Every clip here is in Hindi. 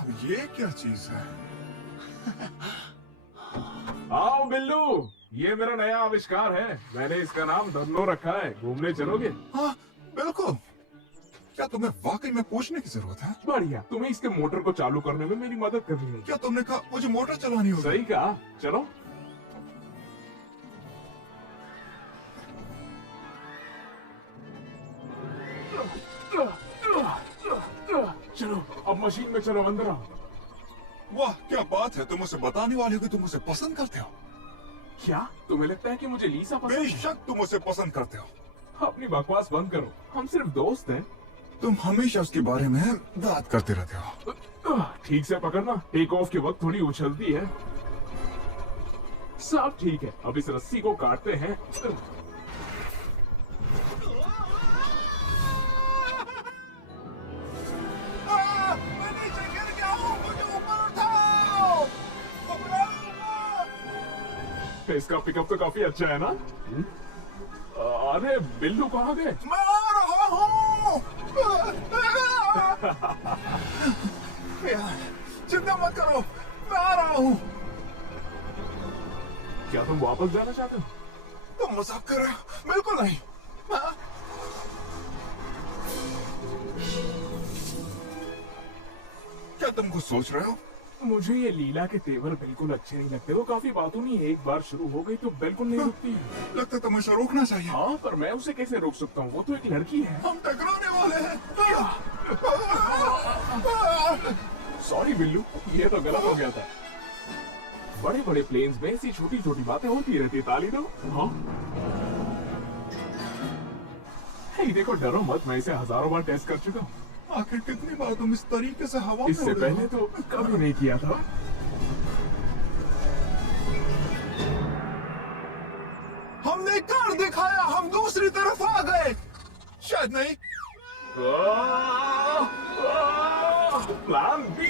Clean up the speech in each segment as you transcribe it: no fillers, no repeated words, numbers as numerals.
अब ये क्या चीज है? आओ बिल्लू, ये मेरा नया आविष्कार है। मैंने इसका नाम धन्नो रखा है। घूमने चलोगे? हाँ बिल्कुल। क्या तुम्हें वाकई में पूछने की जरूरत है? बढ़िया, तुम्हें इसके मोटर को चालू करने में मेरी मदद करनी होगी। क्या तुमने कहा मुझे मोटर चलानी होगी? सही कहा, चलो। चलो अब मशीन में चलो, अंदर आओ। वाह क्या बात है, तुम उसे बताने वाले हो कि तुम उसे पसंद करते हो। क्या तुम्हें लगता है कि मुझे लीसा पसंद है? बेशक तुम उसे पसंद करते हो। अपनी बकवास बंद करो, हम सिर्फ दोस्त हैं। तुम हमेशा उसके बारे में बात करते रहते हो। ठीक से पकड़ना, टेक ऑफ के वक्त थोड़ी उछलती है। सब ठीक है, अब इस रस्सी को काटते हैं। मैं नीचे गिर गया हूँ, मुझे ऊपर उठाओ। इसका पिकअप तो काफी अच्छा है ना? अरे बिल्लू कहाँ गए? मैं आ रहा हूँ। चिंता मत करो, मैं आ रहा हूँ। क्या तुम वापस जाना चाहते हो? तुम मजाक कर रहे हो? बिल्कुल नहीं। हाँ? क्या तुम कुछ सोच रहे हो? मुझे ये लीला के तेवर बिल्कुल अच्छे नहीं लगते। वो काफी बातों नहीं, एक बार शुरू हो गई तो बिल्कुल नहीं रुकती। लगता है तुम्हें इसे रोकना चाहिए। हाँ, पर मैं उसे कैसे रोक सकता हूँ? वो तो एक लड़की है। हम टकराने वाले हैं। सॉरी बिल्लू, ये तो गलत हो गया था। बड़े बड़े प्लेन्स में ऐसी छोटी छोटी बातें होती रहती। ताली दो। हाँ, हे, देखो, डरो मत, मैं इसे हजारों बार टेस्ट कर चुका हूँ। आखिर कितनी बार तुम इस तरीके से हवा में इससे उड़े हो? पहले तो कभी नहीं किया था। हमने कार दिखाया, हम दूसरी तरफ आ गए। शायद नहीं। Plan B.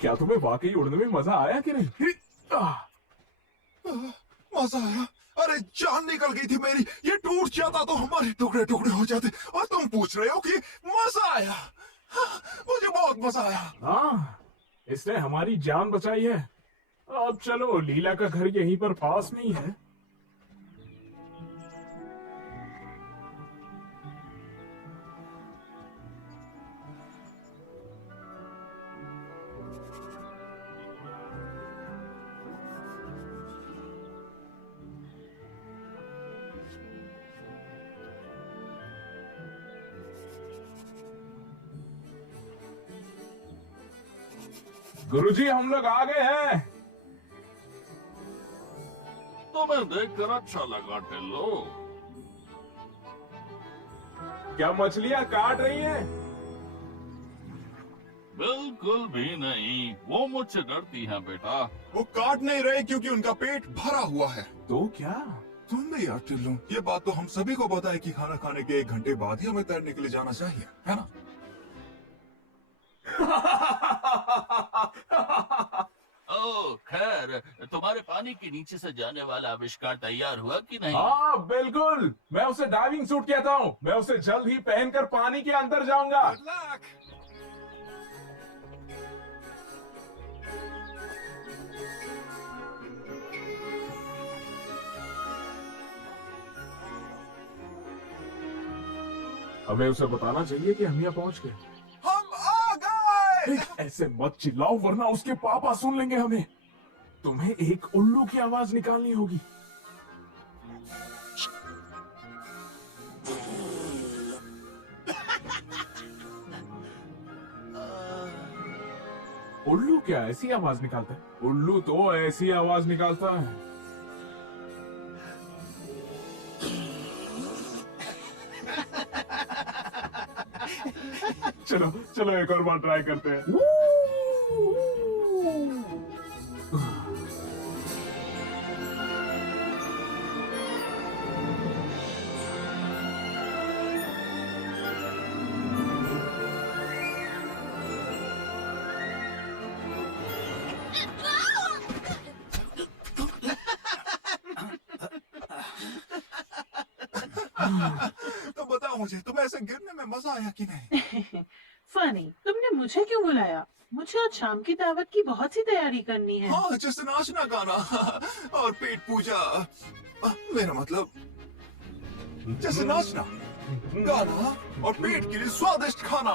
क्या तुम्हें वाकई उड़ने में मजा आया कि नहीं? मजा आया। अरे जान निकल गई थी मेरी। ये टूट जाता तो हमारे टुकड़े टुकड़े हो जाते। और तुम पूछ रहे हो कि मजा आया? मुझे बहुत मजा आया। हाँ, इसने हमारी जान बचाई है। अब चलो, लीला का घर यहीं पर पास नहीं है? गुरुजी, हम लोग आ गए हैं। तुम्हें देखकर अच्छा लगा टिल्लो। क्या मछलियां काट रही हैं? बिल्कुल भी नहीं, वो मुझसे डरती हैं बेटा। वो काट नहीं रहे क्योंकि उनका पेट भरा हुआ है। तो क्या? तुम भी यार टिल्लू, ये बात तो हम सभी को पता है कि खाना खाने के 1 घंटे बाद ही हमें तैरने के लिए जाना चाहिए, है ना? ओह खैर, तुम्हारे पानी के नीचे से जाने वाला आविष्कार तैयार हुआ कि नहीं? हाँ बिल्कुल, मैं उसे डाइविंग सूट कहता हूँ। मैं उसे जल्द ही पहनकर पानी के अंदर जाऊंगा। हमें उसे बताना चाहिए कि हम यहाँ पहुंच गए। हम आ गए। ऐसे मत चिल्लाओ वरना उसके पापा सुन लेंगे हमें। तुम्हें एक उल्लू की आवाज निकालनी होगी। उल्लू क्या ऐसी आवाज निकालता है? उल्लू तो ऐसी आवाज निकालता है। चलो चलो, एक और बार ट्राई करते हैं। तो बताओ मुझे, तुम्हें ऐसे गिरने में मजा आया कि नहीं? फनी, तुमने मुझे क्यों बुलाया? मुझे आज शाम की दावत की बहुत सी तैयारी करनी है। हाँ, जैसे नाचना गाना और पेट पूजा। मेरा मतलब जैसे नाचना गाना और पेट के लिए स्वादिष्ट खाना।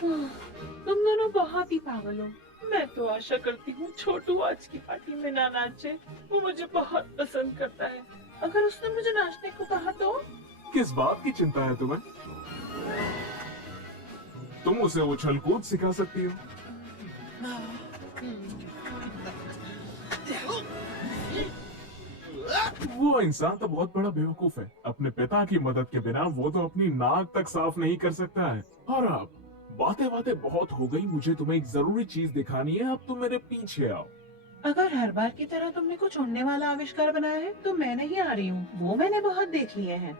तुम दोनों बहुत ही पागल हो। मैं तो आशा करती हूँ छोटू आज की पार्टी में ना नाचे। वो मुझे बहुत पसंद करता है। अगर उसने मुझे नाचने को कहा तो? किस बात की चिंता है तुम्हें? तुम उसे उछल कूद सिखा सकती हो। वो इंसान तो बहुत बड़ा बेवकूफ है। अपने पिता की मदद के बिना वो तो अपनी नाक तक साफ नहीं कर सकता है। और अब बातें बातें बहुत हो गई, मुझे तुम्हें एक जरूरी चीज दिखानी है। अब तुम मेरे पीछे आओ। अगर हर बार की तरह तुमने कुछ उड़ने वाला आविष्कार बनाया है तो मैं नहीं आ रही हूँ। वो मैंने बहुत देख लिए हैं।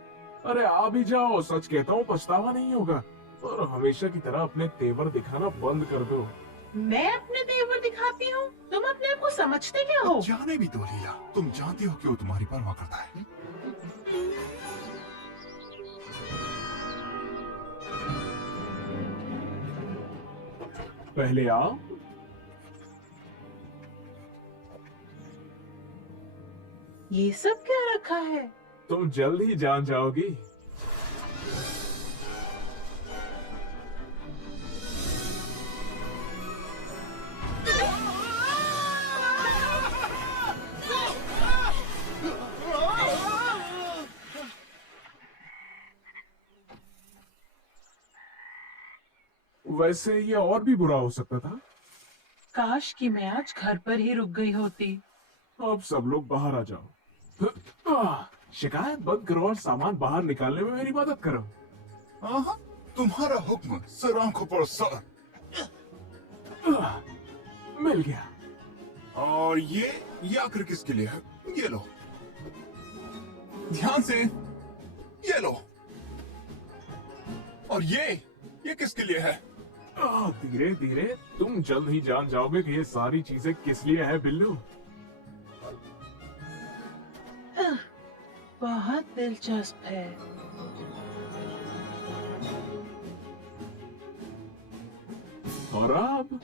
अरे आ भी जाओ, सच कहता हूँ पछतावा नहीं होगा। और हमेशा की तरह अपने तेवर दिखाना बंद कर दो। मैं अपने तेवर दिखाती हूँ? तुम अपने आप को समझते क्या हो? जाने भी दो लीला, तुम जानती हो कि वो तुम्हारी परवाह करता है। पहले आओ। ये सब क्या रखा है? तुम जल्द ही जान जाओगी। वैसे ये और भी बुरा हो सकता था। काश कि मैं आज घर पर ही रुक गई होती। अब सब लोग बाहर आ जाओ। शिकायत बंद करो और सामान बाहर निकालने में मेरी मदद करो। हाँ, तुम्हारा हुक्म, सर आंखों पर सर। मिल गया। और ये आखिर किसके लिए है? ये लो, ध्यान से, ये लो। और ये किसके लिए है? धीरे धीरे तुम जल्द ही जान जाओगे कि ये सारी चीजें किस लिए है बिल्लू। बहुत दिलचस्प है। और अब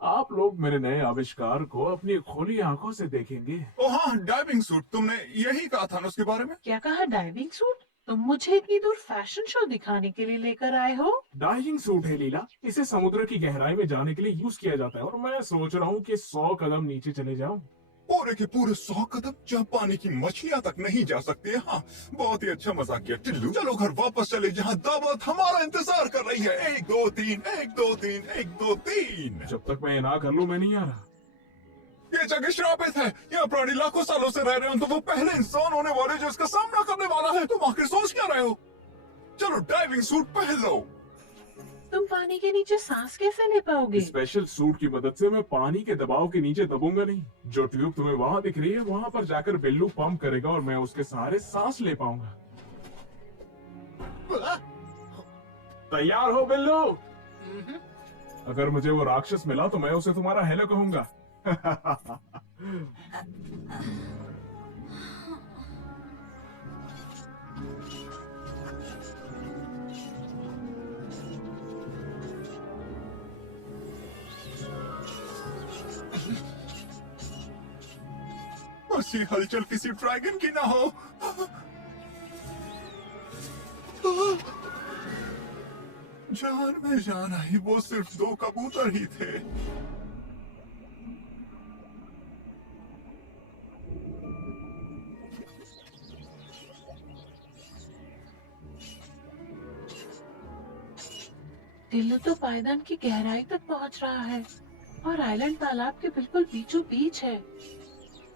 आप लोग मेरे नए आविष्कार को अपनी खुली आंखों से देखेंगे। ओ हाँ, डाइविंग सूट। तुमने यही कहा था ना उसके बारे में? क्या कहा? Diving suit? तुम मुझे इतनी दूर फैशन शो दिखाने के लिए लेकर आए हो? डाइविंग सूट है लीला, इसे समुद्र की गहराई में जाने के लिए यूज किया जाता है। और मैं सोच रहा हूँ कि 100 कदम नीचे चले जाऊं। पूरे के पूरे 100 कदम, जहाँ पानी की मछलियाँ तक नहीं जा सकती है। हाँ, बहुत ही अच्छा मजाक किया टिल्लू। चलो घर वापस चले, जहाँ दावत हमारा इंतजार कर रही है। 1 2 3, 1 2 3, 1 2 3। जब तक मैं ये ना कर लूं मैं नहीं आ रहा। ये जगह श्रापित है। यहाँ प्राणी लाखों सालों से रह रहे हो, तो वो पहले इंसान होने वाले जो इसका सामना करने वाला है। तुम आखिर सोच क्या रहे हो? चलो डाइविंग सूट पहन लो। तुम पानी के नीचे सांस कैसे ले पाओगे? स्पेशल सूट की मदद से मैं पानी के दबाव के नीचे दबूंगा नहीं। जो ट्यूब तुम्हें वहाँ दिख रही है, वहाँ पर जाकर बिल्लू पंप करेगा और मैं उसके सहारे सांस ले पाऊंगा। तैयार हो बिल्लू? अगर मुझे वो राक्षस मिला तो मैं उसे तुम्हारा हेलो कहूंगा। बस ये हलचल किसी ड्रैगन की ना हो। जान में जान आई, वो सिर्फ 2 कबूतर ही थे। टिल्लू तो पायदान की गहराई तक पहुंच रहा है और आइलैंड तालाब के बिल्कुल बीचों बीच है।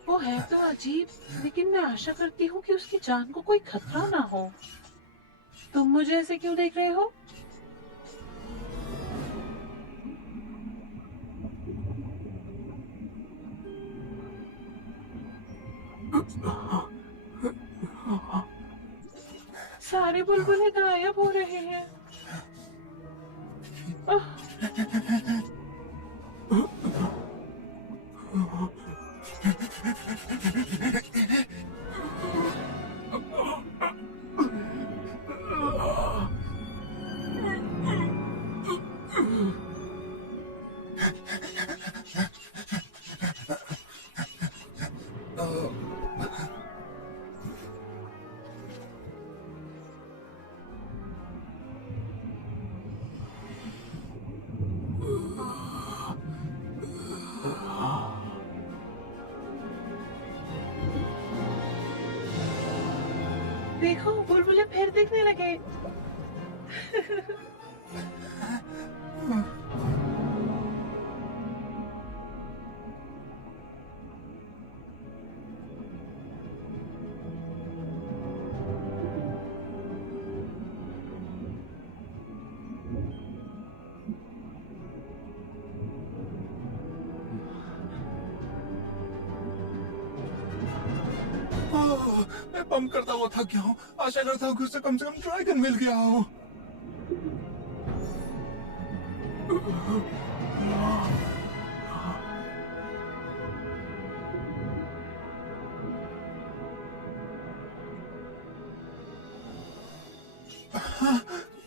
वो है तो अजीब, लेकिन मैं आशा करती हूँ कि उसकी जान को कोई खतरा ना हो। तुम मुझे ऐसे क्यों देख रहे हो? सारे बुलबुलें गायब हो रहे हैं। देखो बुलबुले फिर दिखने लगे। मैं पंप करता हुआ थक गया हूँ। आशा करता हूँ कि उसे कम से कम ड्रैगन मिल गया हो।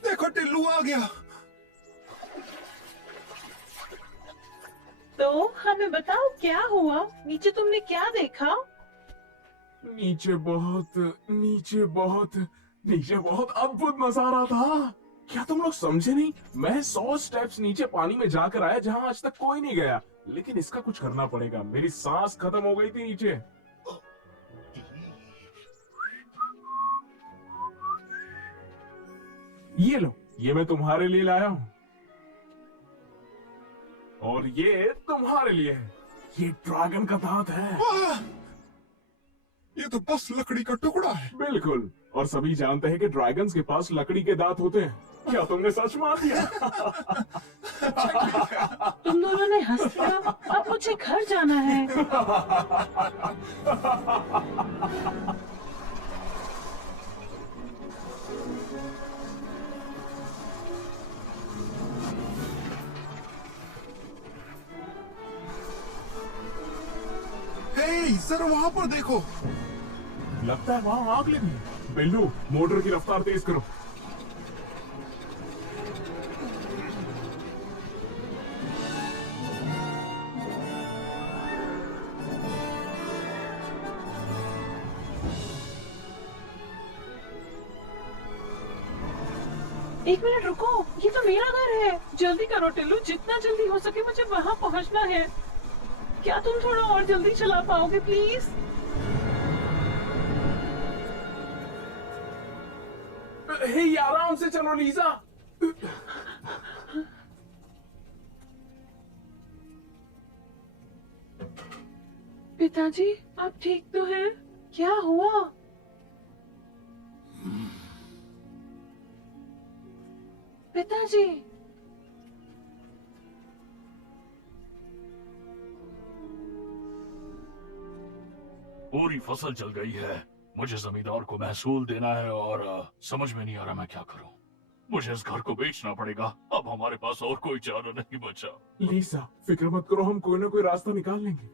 देखो टिल्लू आ गया। तो हमें बताओ क्या हुआ, नीचे तुमने क्या देखा? नीचे बहुत अद्भुत नजारा था। क्या तुम लोग समझे नहीं? मैं 100 स्टेप्स नीचे पानी में जाकर आया जहां आज तक कोई नहीं गया। लेकिन इसका कुछ करना पड़ेगा, मेरी सांस खत्म हो गई थी नीचे। ये लो, ये मैं तुम्हारे लिए लाया हूं। और ये तुम्हारे लिए है। ये ड्रैगन का दांत है। वाह! ये तो बस लकड़ी का टुकड़ा है। बिल्कुल, और सभी जानते हैं कि ड्रैगन्स के पास लकड़ी के दांत होते हैं। क्या तुमने सच मान लिया? तुम दोनों ने हंस लिया। अब मुझे घर जाना है। हे, जरा वहां पर देखो। लगता है वहां आग लगी है। बिल्लू, मोटर की रफ्तार तेज करो। एक मिनट रुको, ये तो मेरा घर है। जल्दी करो टिल्लू, जितना जल्दी हो सके मुझे वहां पहुंचना है। क्या तुम थोड़ा और जल्दी चला पाओगे प्लीज? हे, आराम से चलो लीजा। पिताजी, आप ठीक तो हैं? क्या हुआ? पिताजी, पूरी फसल जल गई है। मुझे जमींदार को महसूल देना है और समझ में नहीं आ रहा मैं क्या करूं। मुझे इस घर को बेचना पड़ेगा। अब हमारे पास और कोई चारा नहीं बचा। लीसा, फिक्र मत करो, हम कोई ना कोई रास्ता निकाल लेंगे।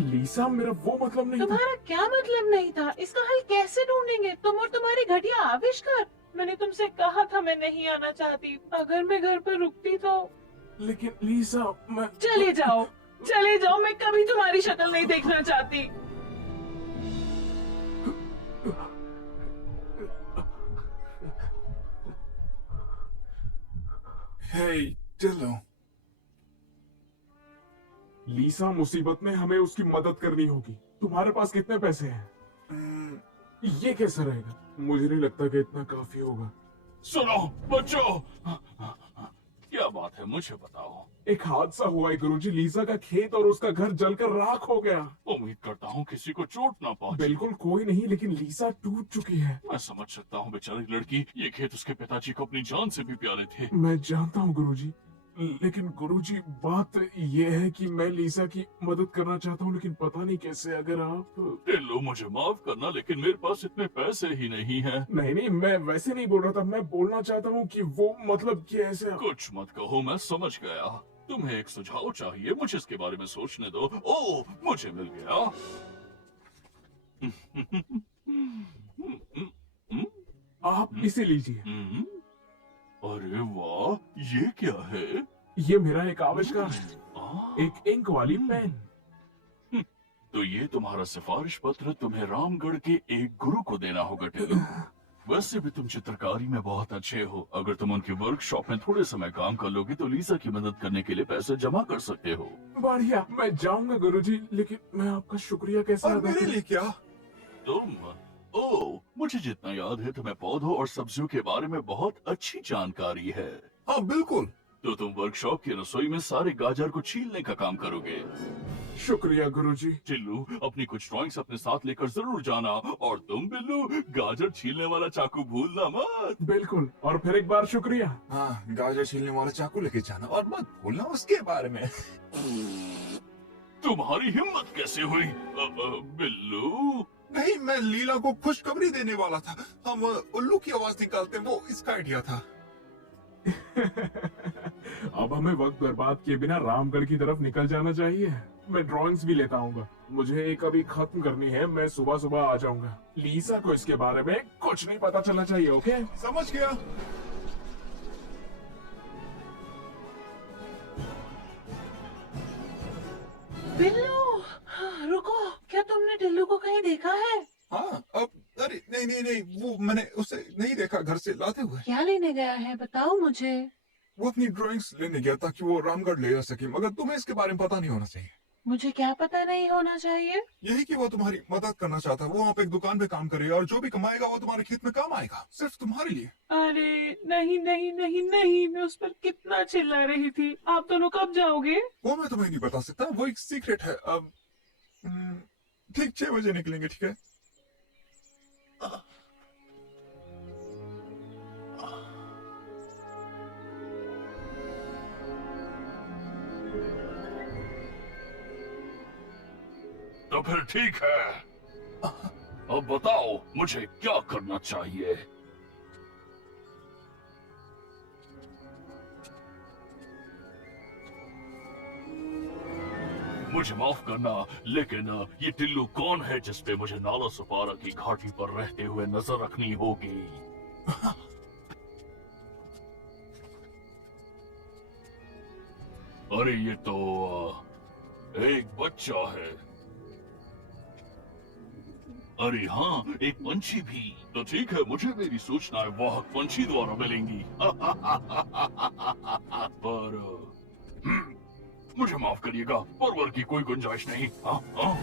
लीसा, मेरा वो मतलब नहीं था। तुम्हारा क्या मतलब नहीं था? इसका हल कैसे ढूंढेंगे? तुम और तुम्हारी घटिया आविष्कार। मैंने तुमसे कहा था मैं नहीं आना चाहती। अगर मैं घर पर रुकती तो। लेकिन लीसा, मैं चले जाओ, चले जाओ, मैं कभी तुम्हारी शक्ल नहीं देखना चाहती। हे टिल्लू, लीसा मुसीबत में, हमें उसकी मदद करनी होगी। तुम्हारे पास कितने पैसे हैं? ये कैसा रहेगा? मुझे नहीं लगता कि इतना काफी होगा। सुनो बच्चों, क्या बात है मुझे बताओ। एक हादसा हुआ है गुरुजी। लीसा का खेत और उसका घर जलकर राख हो गया। उम्मीद करता हूँ किसी को चोट ना पहुंचे। बिल्कुल कोई नहीं, लेकिन लीसा टूट चुकी है। मैं समझ सकता हूँ बेचारी लड़की। ये खेत उसके पिताजी को अपनी जान से भी प्यारे थे। मैं जानता हूँ गुरुजी, लेकिन गुरुजी बात ये है कि मैं लीसा की मदद करना चाहता हूँ, लेकिन पता नहीं कैसे। अगर आप टिल्लू, मुझे माफ करना लेकिन मेरे पास इतने पैसे ही नहीं हैं। नहीं, मैं वैसे नहीं बोल रहा था। मैं बोलना चाहता हूँ कि वो मतलब कि ऐसे। कुछ मत कहो, मैं समझ गया। तुम्हें एक सुझाव चाहिए, मुझे इसके बारे में सोचने दो। ओह, मुझे मिल गया। आप इसे लीजिए। अरे वाह, ये क्या है? ये मेरा एक आविष्कार है, आ, एक इंक वाली पेन। तो ये तुम्हारा सिफारिश पत्र तुम्हें रामगढ़ के एक गुरु को देना होगा टिल्लू। वैसे भी तुम चित्रकारी में बहुत अच्छे हो। अगर तुम उनकी वर्कशॉप में थोड़े समय काम कर लोगे तो लीसा की मदद करने के लिए पैसे जमा कर सकते हो। बढ़िया, मैं जाऊंगा गुरुजी, लेकिन मैं आपका शुक्रिया कैसे और अदा मेरे करूं? लिए क्या? तुम ओ, मुझे जितना याद है तुम्हें पौधों और सब्जियों के बारे में बहुत अच्छी जानकारी है। हाँ बिल्कुल। तो तुम वर्कशॉप की रसोई में सारे गाजर को छीलने का काम करोगे। शुक्रिया गुरुजी। टिल्लू, अपनी कुछ ड्राइंग्स अपने साथ लेकर जरूर जाना। और तुम बिल्लू, गाजर छीलने वाला चाकू भूलना मत। बिल्कुल, और फिर एक बार शुक्रिया। हाँ, गाजर छीलने वाला चाकू लेके जाना और मत भूलना उसके बारे में। तुम्हारी हिम्मत कैसे हुई बिल्लू? नहीं, मैं लीला को खुशखबरी देने वाला था। हम उल्लू की आवाज निकालते, वो इसका आइडिया था। अब हमें वक्त बर्बाद किए बिना रामगढ़ की तरफ निकल जाना चाहिए। मैं ड्राइंग्स भी लेता आऊंगा। मुझे एक अभी खत्म करनी है। मैं सुबह सुबह आ जाऊंगा। लीसा को इसके बारे में कुछ नहीं पता चलना चाहिए। ओके? समझ गया। बिल्लू, हाँ, रुको, क्या तुमने टिल्लू को कहीं देखा है? हाँ, अब अरे नहीं नहीं नहीं, वो मैंने उसे नहीं देखा घर से लाते हुए। क्या लेने गया है, बताओ मुझे। वो अपनी ड्राइंग्स लेने गया ताकि वो रामगढ़ ले जा सके, मगर तुम्हें इसके बारे में पता नहीं होना चाहिए। मुझे क्या पता नहीं होना चाहिए? यही कि वो तुम्हारी मदद करना चाहता है। वो वहाँ पे एक दुकान पे काम करेगा और जो भी कमाएगा वो तुम्हारे खेत में काम आएगा, सिर्फ तुम्हारे लिए। अरे नहीं नहीं नहीं नहीं, मैं उस पर कितना चिल्ला रही थी। आप दोनों कब जाओगे? वो मैं तुम्हें नहीं बता सकता, वो एक सीक्रेट है। अब ठीक 6 बजे निकलेंगे, ठीक है? तो फिर ठीक है। अब बताओ मुझे क्या करना चाहिए। मुझे माफ करना, लेकिन ये टिल्लू कौन है जिसपे मुझे नाला सुपारा की घाटी पर रहते हुए नजर रखनी होगी? अरे ये तो एक बच्चा है। अरे हाँ, एक पंछी भी। तो ठीक है, मुझे मेरी सूचनाएं वाहक पंछी द्वारा मिलेंगी। पर मुझे माफ करिएगा, परवर की कोई गुंजाइश नहीं। हाँ हाँ।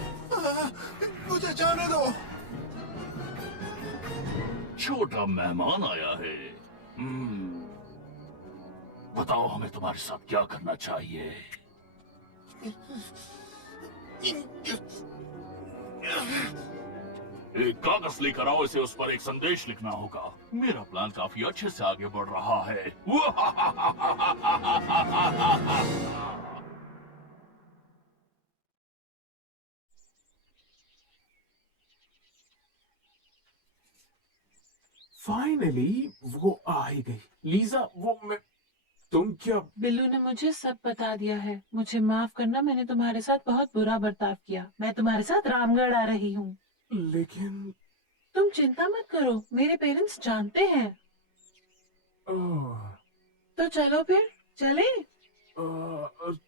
मुझे जाने दो। छोटा मेहमान आया है। बताओ हमें तुम्हारे साथ क्या करना चाहिए? एक कागज लेकर आओ, इसे उस पर एक संदेश लिखना होगा। मेरा प्लान काफी अच्छे से आगे बढ़ रहा है। फाइनली वो आ ही गई। लीजा, तुम क्या? बिल्लू ने मुझे सब बता दिया है। मुझे माफ करना, मैंने तुम्हारे साथ बहुत बुरा बर्ताव किया। मैं तुम्हारे साथ रामगढ़ आ रही हूँ। लेकिन तुम चिंता मत करो, मेरे पेरेंट्स जानते हैं। ओह, तो चलो फिर चले।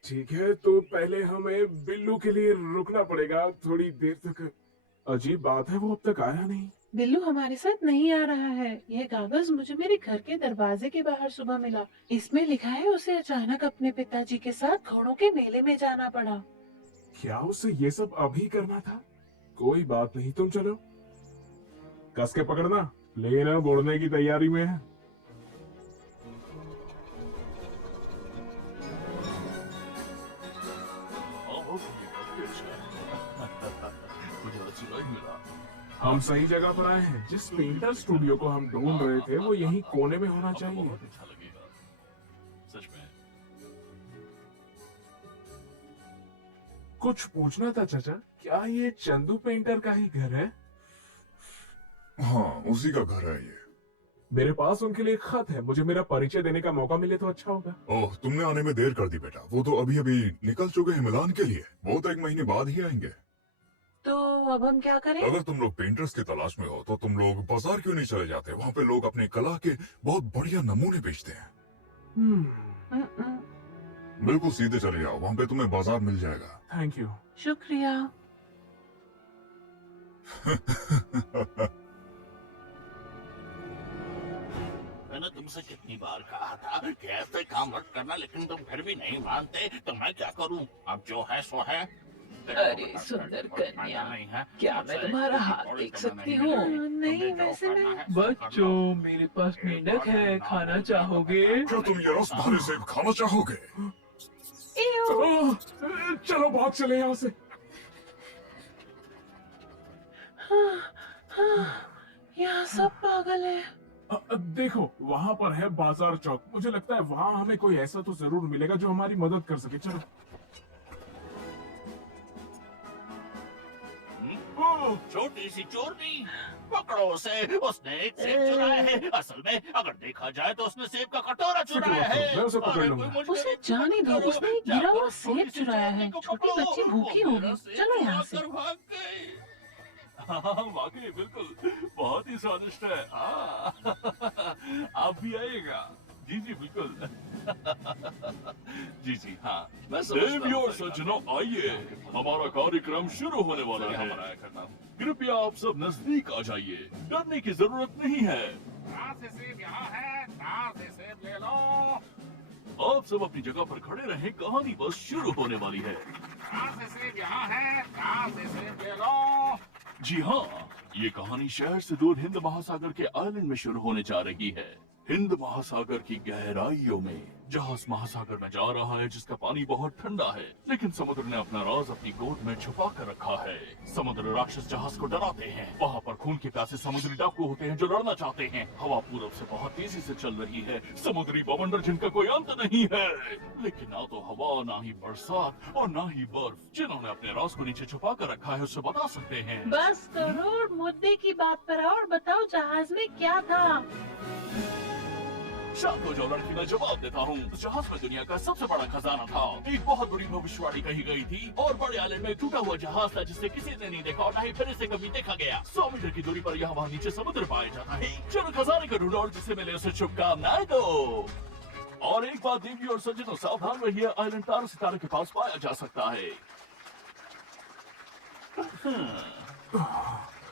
ठीक है, तो पहले हमें बिल्लू के लिए रुकना पड़ेगा थोड़ी देर तक। अजीब बात है, वो अब तक आया नहीं। बिल्लू हमारे साथ नहीं आ रहा है। यह कागज मुझे मेरे घर के दरवाजे के बाहर सुबह मिला। इसमें लिखा है उसे अचानक अपने पिताजी के साथ घोड़ों के मेले में जाना पड़ा। क्या उसे ये सब अभी करना था? कोई बात नहीं, तुम चलो। कस के पकड़ना, लेना बोड़ने की तैयारी में है। मुझे अच्छा ही मिला। हम सही जगह पर आए हैं। जिस पेंटर स्टूडियो को हम ढूंढ रहे थे वो यहीं कोने में होना चाहिए। बहुत अच्छा लगेगा, सच में। कुछ पूछना था चाचा, क्या ये चंदू पेंटर का ही घर है? हाँ, उसी का घर है ये। मेरे पास उनके लिए एक खत है। मुझे मेरा परिचय देने का मौका मिले तो अच्छा होगा। ओह, तुमने आने में देर कर दी बेटा। वो तो अभी अभी निकल चुके हैं मिलान के लिए। वो तो 1 महीने बाद ही आएंगे। तो अब हम क्या करें? अगर तुम लोग पेंटर्स की तलाश में हो तो तुम लोग बाजार क्यों नहीं चले जाते? वहाँ पे लोग अपनी कला के बहुत बढ़िया नमूने बेचते हैं। बिल्कुल सीधे चले जाओ, वहाँ पे तुम्हें बाजार मिल जाएगा। Thank you. शुक्रिया। तुमसे कितनी बार कहा था कि ऐसे काम मत करना, लेकिन तुम फिर भी नहीं मानते, तो मैं क्या करूं? अब जो है सो है। अरे सुंदर कन्या, क्या मैं तुम्हारा हाथ देख सकती हूँ? नहीं, वैसे मैं। बच्चों, मेरे पास मेंढक है, खाना चाहोगे? क्या तुम ये रसधारी सेब खाना चाहोगे? एव, चलो भाग चले यहाँ से। यहाँ सब पागल है। देखो वहाँ पर है बाजार चौक, मुझे लगता है वहाँ हमें कोई ऐसा तो जरूर मिलेगा जो हमारी मदद कर सके। चलो। छोटी सी चोरनी, पकड़ो उसे। उसने एक सेब चुराया है। असल में अगर देखा जाए तो उसने सेब का कटोरा चुराया है। मैं उसे पकड़ अरे लूंगा। कोई मुझे उसे नहीं जाने दो, करो। उसने एक गिरा हुआ जाओ, सेब छोटी सी चुराया है। चोरनी को छोटी पकड़ो। बच्ची भूखी वो होगी। मेरा सेब चलो यहाँ से। चुराकर भाग गई। हाँ, वाकई बिल्कुल बहुत ही स्वादिष्ट है। आप भी आइएगा। जी जी बिल्कुल। जी जी हाँ, मैं देवी और सज्जनों, आइए, हमारा कार्यक्रम शुरू होने वाला है। कृपया आप सब नजदीक आ जाइए, डरने की जरूरत नहीं है। आप सब अपनी जगह पर खड़े रहें, कहानी बस शुरू होने वाली है। जी हाँ, ये कहानी शहर से दूर हिंद महासागर के आइलैंड में शुरू होने जा रही है। हिंद महासागर की गहराइयों में जहाज महासागर में जा रहा है, जिसका पानी बहुत ठंडा है, लेकिन समुद्र ने अपना राज अपनी गोद में छुपा कर रखा है। समुद्र राक्षस जहाज को डराते हैं। वहाँ पर खून के प्यासे समुद्री डाकू होते हैं जो लड़ना चाहते हैं। हवा पूरब से बहुत तेजी से चल रही है। समुद्री बवंडर जिनका कोई अंत नहीं है। लेकिन ना तो हवा, ना ही बरसात और ना ही बर्फ, जिन्होंने अपने राज को नीचे छुपा कर रखा है, उससे बता सकते हैं। बस करो, मुद्दे की बात पर आओ और बताओ जहाज में क्या था? शाम को जो लड़की मैं जवाब देता हूँ, उस जहाज में दुनिया का सबसे बड़ा खजाना था। एक बहुत बड़ी भविष्यवाणी कही गई थी और बड़े आइलैंड में टूटा हुआ जहाज था जिसे किसी ने नहीं देखा और ना ही फिर से कभी देखा गया। 100 मीटर की दूरी पर यहाँ वहाँ नीचे समुद्र पाया जाता है। चलो खजाने को ढूंढो और जिसे मिले उसे शुभकामनाएं दो। और एक बात देवी और सज्जनों, सावधान रहिए, आइलैंड तारे सितारे के पास पाया जा सकता है।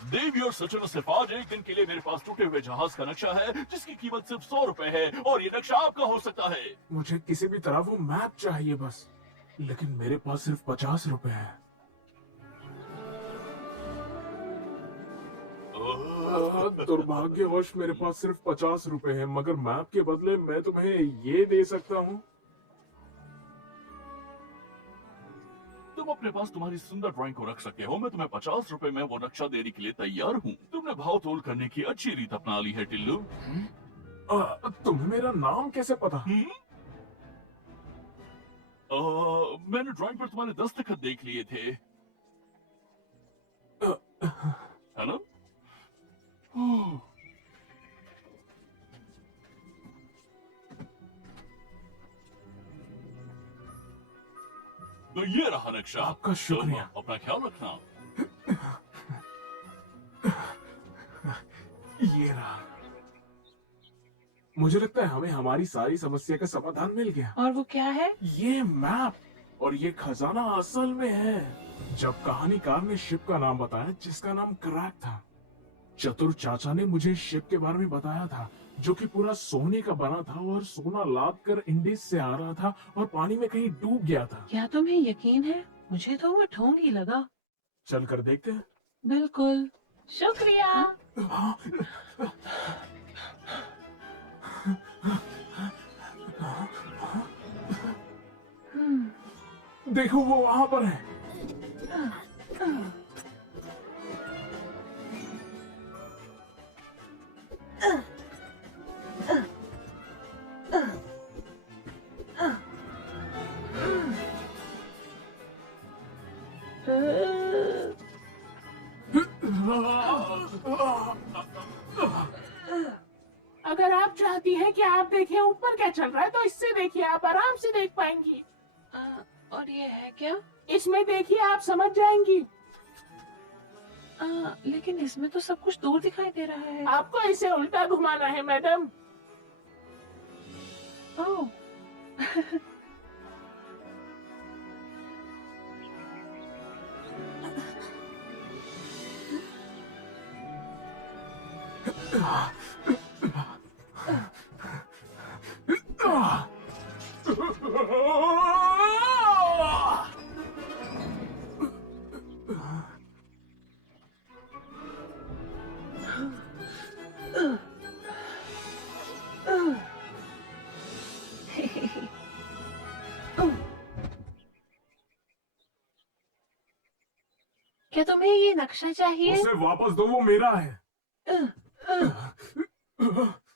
देवी और सज्जनों, सिर्फ आज एक दिन के लिए मेरे पास टूटे हुए जहाज का नक्शा है जिसकी कीमत सिर्फ 100 रुपए है और ये नक्शा आपका हो सकता है। मुझे किसी भी तरह वो मैप चाहिए बस, लेकिन मेरे पास सिर्फ 50 रुपए है। दुर्भाग्यवश मेरे पास सिर्फ 50 रुपए है, मगर मैप के बदले मैं तुम्हें ये दे सकता हूँ। तुम अपने पास तुम्हारी सुंदर ड्राइंग को रख सकते हो। मैं तुम्हें 50 रुपए में वो नक्शा देने के लिए तैयार हूँ। तुमने भाव तोल करने की अच्छी रीत अपना ली है टिल्लू। तुम्हें मेरा नाम कैसे पता? मैंने ड्राइंग पर तुम्हारे दस्तखत देख लिए थे, है ना? तो ये रहा नक्शा। आपका शुक्रिया। तुम अपना ख्याल रखना। ये रहा। मुझे लगता है हमें हमारी सारी समस्या का समाधान मिल गया। और वो क्या है? ये मैप और ये खजाना असल में है। जब कहानीकार ने शिप का नाम बताया जिसका नाम क्रैक था, चतुर चाचा ने मुझे शिप के बारे में बताया था जो कि पूरा सोने का बना था और सोना लाद कर इंडीज से आ रहा था और पानी में कहीं डूब गया था। क्या तुम्हें यकीन है? मुझे तो वो ढोंग ही लगा। चल कर देखते हैं। बिल्कुल। शुक्रिया। देखो वो वहां पर है। अगर आप चाहती हैं कि आप देखें ऊपर क्या चल रहा है, तो इससे देखिए, आप आराम से देख पाएंगी। और ये है क्या? इसमें देखिए, आप समझ जाएंगी। लेकिन इसमें तो सब कुछ दूर दिखाई दे रहा है। आपको इसे उल्टा घुमाना है मैडम। ओह। क्या तुम्हें ये नक्शा चाहिए? उसे वापस दो, वो मेरा है।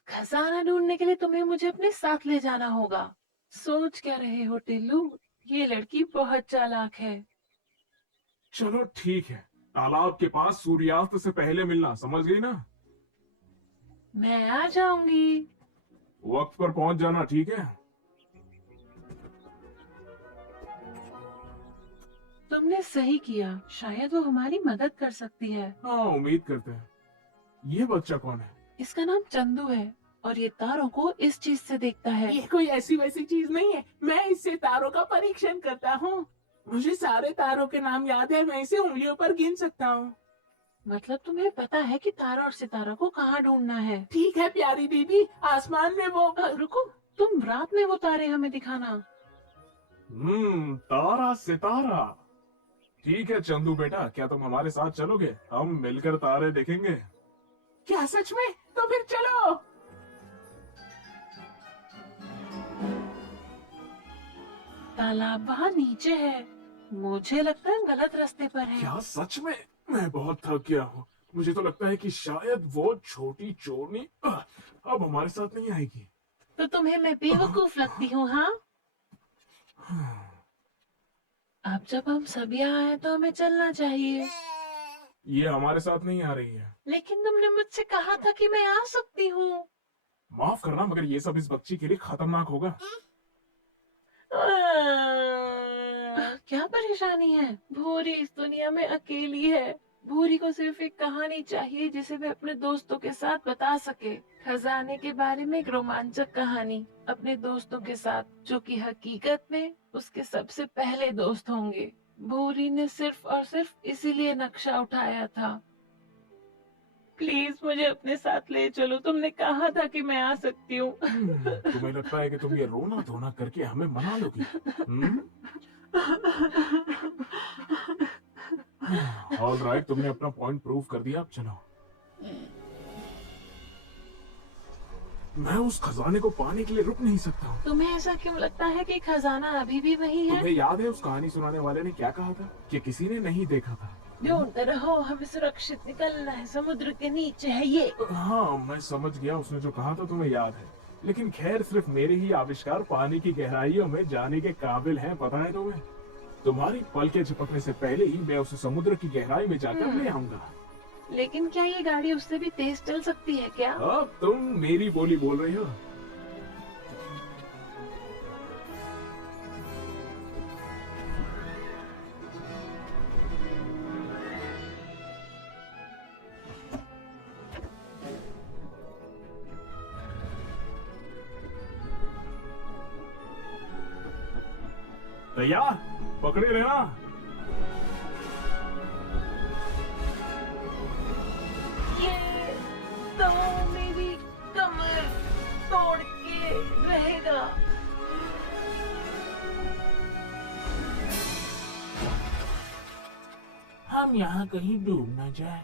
खजाना ढूंढने के लिए तुम्हें मुझे अपने साथ ले जाना होगा। सोच क्या रहे हो टिल्लू? ये लड़की बहुत चालाक है। चलो ठीक है, तालाब के पास सूर्यास्त से पहले मिलना, समझ गई ना? मैं आ जाऊंगी। वक्त पर पहुंच जाना, ठीक है? तुमने सही किया, शायद वो हमारी मदद कर सकती है। हाँ, उम्मीद करते हैं। ये बच्चा कौन है? इसका नाम चंदू है और ये तारों को इस चीज से देखता है। ये कोई ऐसी वैसी चीज नहीं है, मैं इससे तारों का परीक्षण करता हूँ। मुझे सारे तारों के नाम याद है, मैं इसे उंगलियों पर गिन सकता हूँ। मतलब तुम्हें पता है कि तारा और सितारा को कहाँ ढूंढना है। ठीक है प्यारी दीदी, आसमान में वो रुको, तुम रात में वो तारे हमें दिखाना। तारा सितारा। ठीक है चंदू बेटा, क्या तुम हमारे साथ चलोगे? हम मिलकर तारे देखेंगे। क्या सच में? तो फिर चलो। तालाब वहाँ नीचे है। मुझे लगता है गलत रास्ते पर है। क्या सच में? मैं बहुत थक गया हूँ। मुझे तो लगता है कि शायद वो छोटी चोरनी अब हमारे साथ नहीं आएगी। तो तुम्हें मैं बेवकूफ लगती हूँ, हाँ? अब जब हम सभी आए तो हमें चलना चाहिए। ये हमारे साथ नहीं आ रही है। लेकिन तुमने मुझसे कहा था कि मैं आ सकती हूँ। माफ करना, मगर ये सब इस बच्ची के लिए खतरनाक होगा। क्या परेशानी है? भूरी इस दुनिया में अकेली है। भूरी को सिर्फ एक कहानी चाहिए जिसे वह अपने दोस्तों के साथ बता सके। खजाने के बारे में एक रोमांचक कहानी अपने दोस्तों के साथ, जो कि हकीकत में उसके सबसे पहले दोस्त होंगे। भूरी ने सिर्फ और सिर्फ इसीलिए नक्शा उठाया था। प्लीज मुझे अपने साथ ले चलो, तुमने कहा था कि मैं आ सकती हूँ। तुम्हें लगता है कि तुम ये रोना धोना करके हमें मना लोगी? ऑल राइट, तुमने अपना पॉइंट प्रूव कर दिया, अब चलो। मैं उस खजाने को पाने के लिए रुक नहीं सकता हूँ। तुम्हें ऐसा क्यों लगता है कि खजाना अभी भी वही है? तुम्हें याद है उस कहानी सुनाने वाले ने क्या कहा था? कि किसी ने नहीं देखा था। ढूंढते रहो, हमें सुरक्षित निकलना है, समुद्र के नीचे है ये। हाँ, मैं समझ गया उसने जो कहा था, तुम्हें याद है। लेकिन खैर, सिर्फ मेरे ही आविष्कार पानी की गहराइयों में जाने के काबिल हैं, पता है तुम्हें? तुम्हारी पल के झपकने से पहले ही मैं उसे समुद्र की गहराई में जाकर ले आऊंगा। लेकिन क्या ये गाड़ी उससे भी तेज चल सकती है क्या? अब तुम मेरी बोली बोल रही हो। तैयार? पकड़े रहना। ये तो मेरी कमर तोड़ के रहेगा। हम यहाँ कहीं डूब न जाए।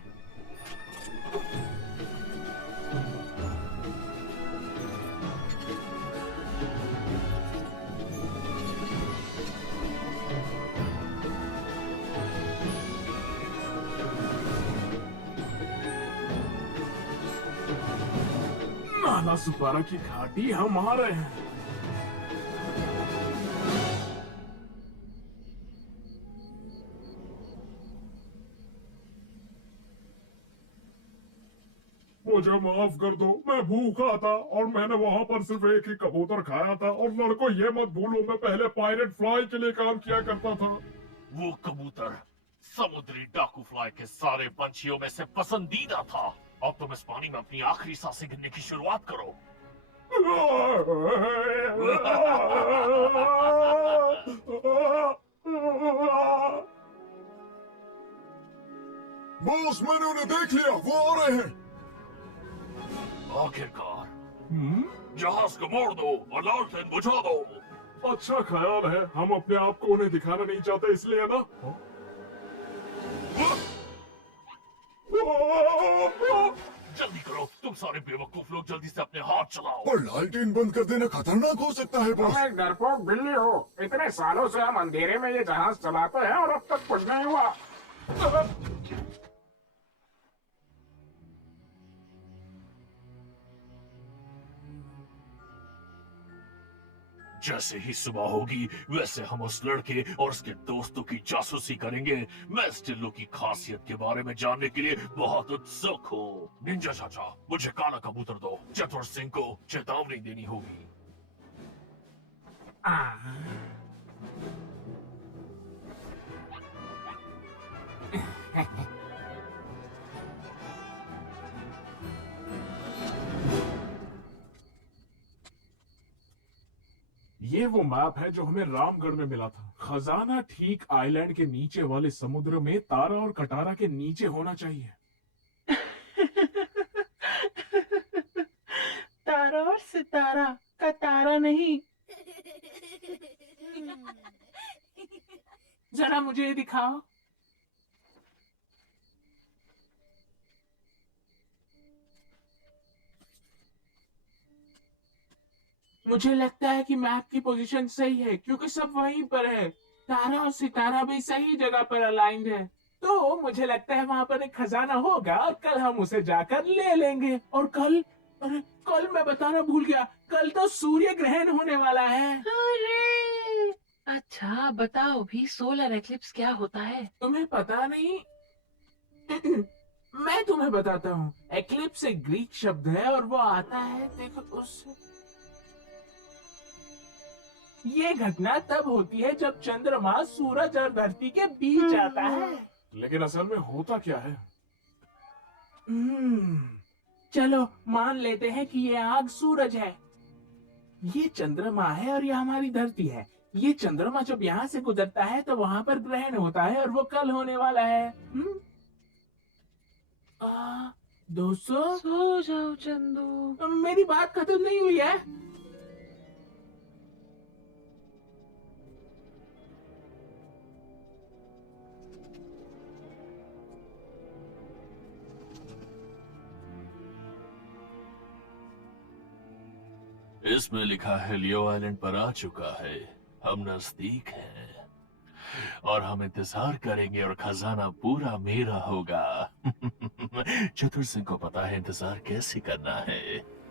नाला सुपारा की घाटी हम आ रहे हैं। मुझे माफ कर दो, मैं भूखा था और मैंने वहाँ पर सिर्फ एक ही कबूतर खाया था। और लड़कों, ये मत भूलो, मैं पहले पायरेट फ्लाई के लिए काम किया करता था। वो कबूतर समुद्री डाकू फ्लाई के सारे पंछियों में से पसंदीदा था। अब तुम इस पानी में अपनी आखिरी सांसें गिनने की शुरुआत करो। बॉस, मैंने उन्हें देख लिया, वो आ रहे हैं। आखिरकार जहाज को मोड़ दो और लालटेन बुझा दो। अच्छा ख्याल है, हम अपने आप को उन्हें दिखाना नहीं चाहते, इसलिए ना। जल्दी करो, तुम सारे बेवकूफ लोग जल्दी से अपने हाथ चलाओ। पर लालटेन बंद कर देना खतरनाक हो सकता है बॉस। तुम एक डरपोक बिल्ली हो। इतने सालों से हम अंधेरे में ये जहाज चलाते हैं और अब तक कुछ नहीं हुआ। जैसे ही सुबह होगी वैसे हम उस लड़के और उसके दोस्तों की जासूसी करेंगे। मैं इस टिल्लू की खासियत के बारे में जानने के लिए बहुत उत्सुक हूँ। निंजा चाचा, मुझे काला कबूतर दो। चतुर सिंह को चेतावनी देनी होगी। ये वो मैप है जो हमें रामगढ़ में मिला था। खजाना ठीक आइलैंड के नीचे वाले समुद्र में तारा और कटारा के नीचे होना चाहिए। तारा और सितारा का तारा नहीं। जरा मुझे ये दिखाओ। मुझे लगता है कि मैप की पोजीशन सही है क्योंकि सब वहीं पर है। तारा और सितारा भी सही जगह पर अलाइंड है। तो मुझे लगता है वहाँ पर एक खजाना होगा और कल हम उसे जाकर ले लेंगे। और कल, अरे कल मैं बताना भूल गया, कल तो सूर्य ग्रहण होने वाला है। अरे अच्छा बताओ भी, सोलर एक्लिप्स क्या होता है? तुम्हें पता नहीं? मैं तुम्हें बताता हूँ। एक्लिप्स एक ग्रीक शब्द है और वो आता है, देखो उस, ये घटना तब होती है जब चंद्रमा सूरज और धरती के बीच आता है। लेकिन असल में होता क्या है? चलो मान लेते हैं कि ये आग सूरज है, ये चंद्रमा है और ये हमारी धरती है। ये चंद्रमा जब यहाँ से गुजरता है तो वहाँ पर ग्रहण होता है और वो कल होने वाला है। दोस्तों, सो जाओ चंदू। मेरी बात खत्म नहीं हुई है। इसमें लिखा है लियो आइलैंड पर आ चुका है। हम नजदीक हैं और हम इंतजार करेंगे और खजाना पूरा मेरा होगा। चतुर सिंह को पता है इंतजार कैसे करना है।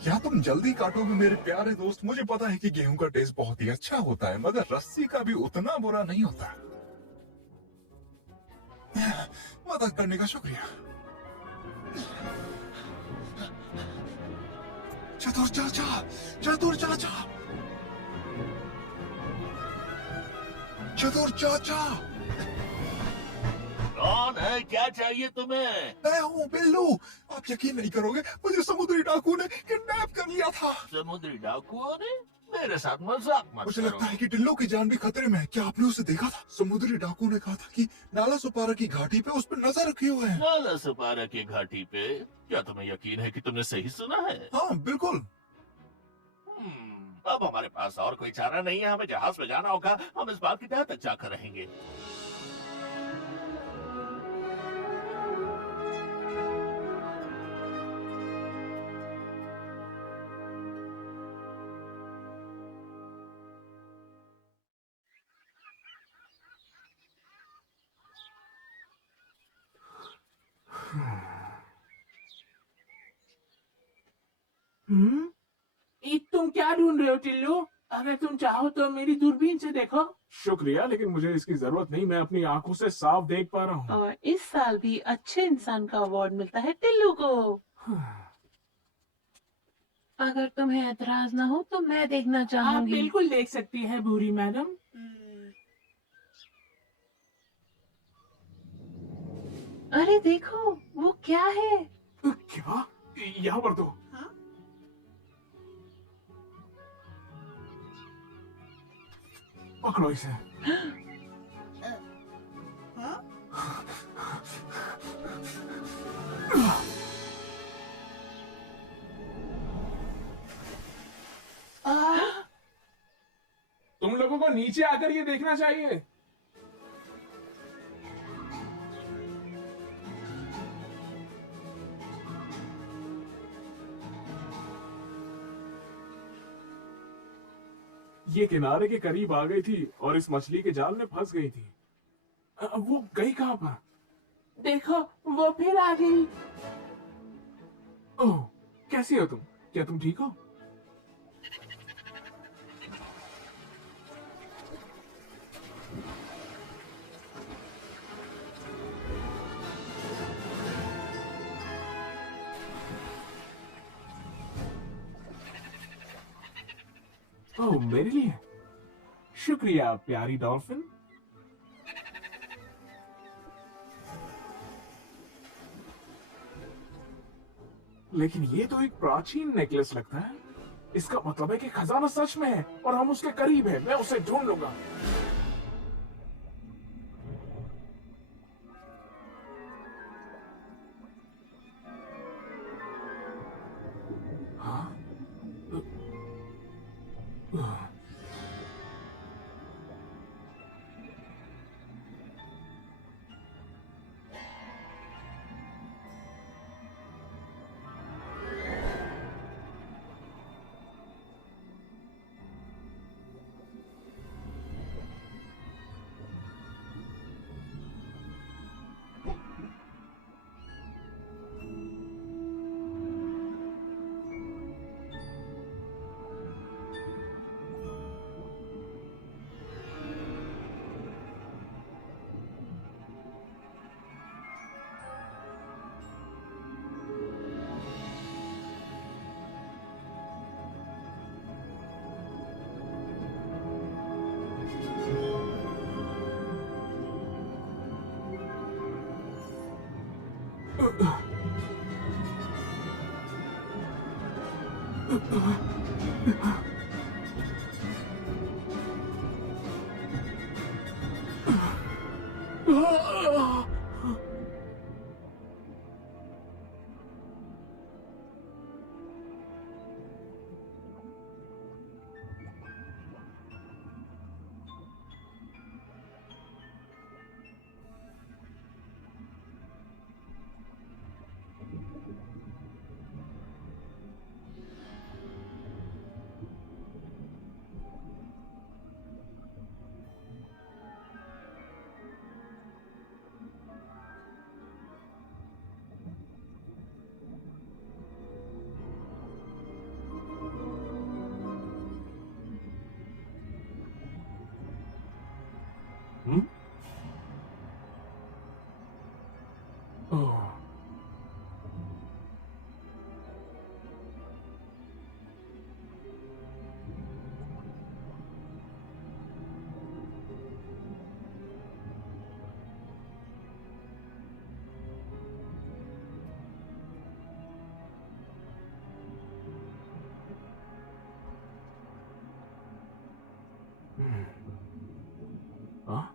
क्या तुम जल्दी काटोगे मेरे प्यारे दोस्त? मुझे पता है कि गेहूं का टेस्ट बहुत ही अच्छा होता है, मगर रस्सी का भी उतना बुरा नहीं होता। मदद करने का शुक्रिया। चतुर चाचा, चतुर चाचा, चतुर चाचा। कौन है? क्या चाहिए तुम्हें? मैं हूँ बिल्लू। आप यकीन नहीं करोगे, मुझे समुद्री डाकू ने किडनैप कर लिया था। समुद्री डाकुओं ने? मेरे साथ मजाक मत मुझे करो। लगता है कि टिल्लो की जान भी खतरे में है। क्या आपने उसे देखा था? समुद्री डाकू ने कहा था कि नाला सुपारा की घाटी पे उस पर नजर रखे हुए हैं। नाला सुपारा की घाटी पे? क्या तुम्हें यकीन है कि तुमने सही सुना है? हाँ बिल्कुल। अब हमारे पास और कोई चारा नहीं है, हमें जहाज में जाना होगा। हम इस बात की तह तक जाकर रहेंगे। तुम क्या ढूंढ रहे हो टिल्लू? अगर तुम चाहो तो मेरी दूरबीन से देखो। शुक्रिया, लेकिन मुझे इसकी जरूरत नहीं। मैं अपनी आंखों से साफ देख पा रहा हूँ। और इस साल भी अच्छे इंसान का अवार्ड मिलता है टिल्लू को। अगर तुम्हें एतराज ना हो तो मैं देखना आप चाहूंगी। बिल्कुल देख सकती हैं भूरी मैडम। अरे देखो वो क्या है? क्या? यहाँ पर तो पकड़ो इसे। आपको नीचे आकर ये देखना चाहिए। ये किनारे के करीब आ गई थी और इस मछली के जाल में फंस गई थी। वो गई कहां पर? देखो वो फिर आ गई। ओह, कैसी हो तुम? क्या तुम ठीक हो? ओह, मेरे लिए? शुक्रिया प्यारी डॉल्फिन। लेकिन ये तो एक प्राचीन नेकलेस लगता है। इसका मतलब है कि खजाना सच में है और हम उसके करीब हैं। मैं उसे ढूंढ लूंगा। हाँ? ओह, हाँ?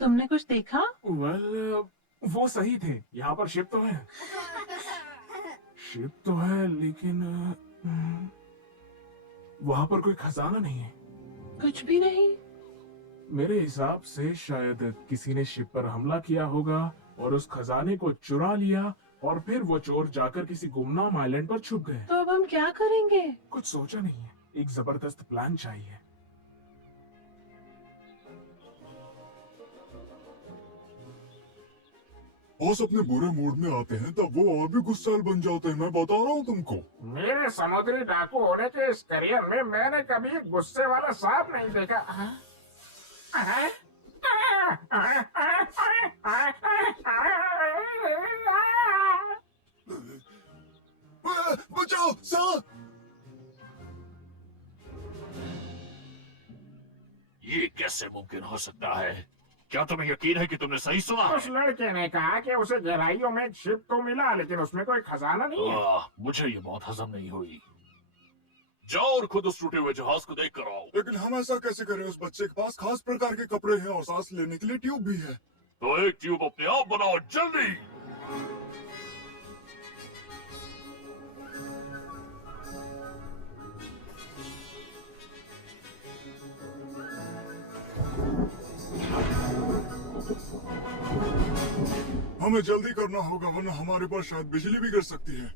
तुमने कुछ देखा? वेल, वो सही थे। यहाँ पर शिप तो है। शिप तो है लेकिन वहां पर कोई खजाना नहीं है। कुछ भी नहीं। मेरे हिसाब से शायद किसी ने शिप पर हमला किया होगा और उस खजाने को चुरा लिया और फिर वो चोर जाकर किसी गुमनाम आइलैंड पर छुप गए। तो अब हम क्या करेंगे? कुछ सोचा नहीं है, एक जबरदस्त प्लान चाहिए। बॉस अपने बुरे मूड में आते हैं तब वो और भी गुस्सैल बन जाते हैं, मैं बता रहा हूँ तुमको। मेरे समुद्री डाकू होने के इस करियर में मैंने कभी गुस्से वाला सांप नहीं देखा। बचाओ सर। ये कैसे मुमकिन हो सकता है? क्या तुम्हें यकीन है कि तुमने सही सुना उस है? लड़के ने कहा कि उसे गहराइयों में एक शिप तो मिला लेकिन उसमें कोई खजाना नहीं है। मुझे ये बात हजम नहीं हुई। जाओ और खुद उस टूटे हुए जहाज को देख कर आओ। लेकिन हम ऐसा कैसे करें? उस बच्चे के पास खास प्रकार के कपड़े हैं और सांस लेने के लिए ट्यूब भी है। तो एक ट्यूब अपने आप बनाओ, जल्दी। हमें जल्दी करना होगा वरना हमारे पास शायद बिजली भी गिर सकती है।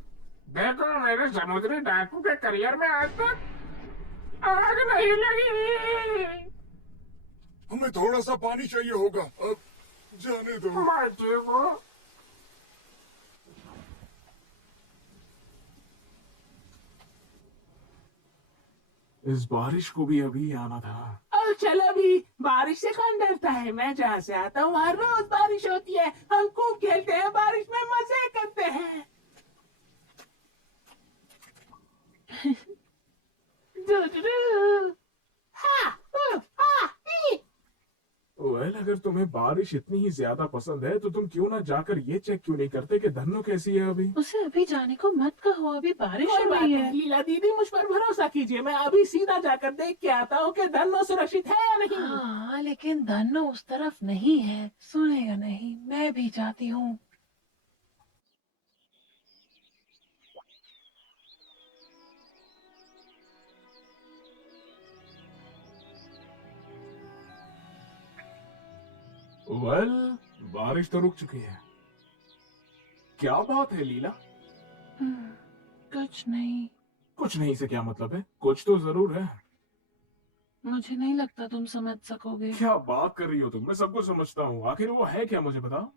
देखो मेरे समुद्री डाकू के करियर में आज तक आग नहीं लगी। हमें थोड़ा सा पानी चाहिए होगा, अब जाने दो। मैं ठीक हूँ। इस बारिश को भी अभी आना था। और चलो भी, बारिश से कौन डरता है? मैं जहाँ से आता हूँ वहाँ रोज बारिश होती है। हम खूब खेलते हैं, बारिश में मजे करते हैं। वेल, अगर तुम्हें बारिश इतनी ही ज्यादा पसंद है तो तुम क्यों ना जाकर ये चेक क्यों नहीं करते कि धन्नो कैसी है अभी? उसे अभी जाने को मत कहो, अभी बारिश कोई हो बात रही नहीं है। लीला दीदी, मुझ पर भरोसा कीजिए। मैं अभी सीधा जाकर देख के आता हूँ कि धन्नो सुरक्षित है या नहीं। हाँ, लेकिन धन्नो उस तरफ नहीं है, सुनेगा नहीं। मैं भी जाती हूँ। वेल, बारिश तो रुक चुकी है। क्या बात है लीला? कुछ नहीं। कुछ नहीं से क्या मतलब है? कुछ तो जरूर है। मुझे नहीं लगता तुम समझ सकोगे। क्या बात कर रही हो तुम? मैं सब कुछ समझता हूँ। आखिर वो है क्या, मुझे बताओ।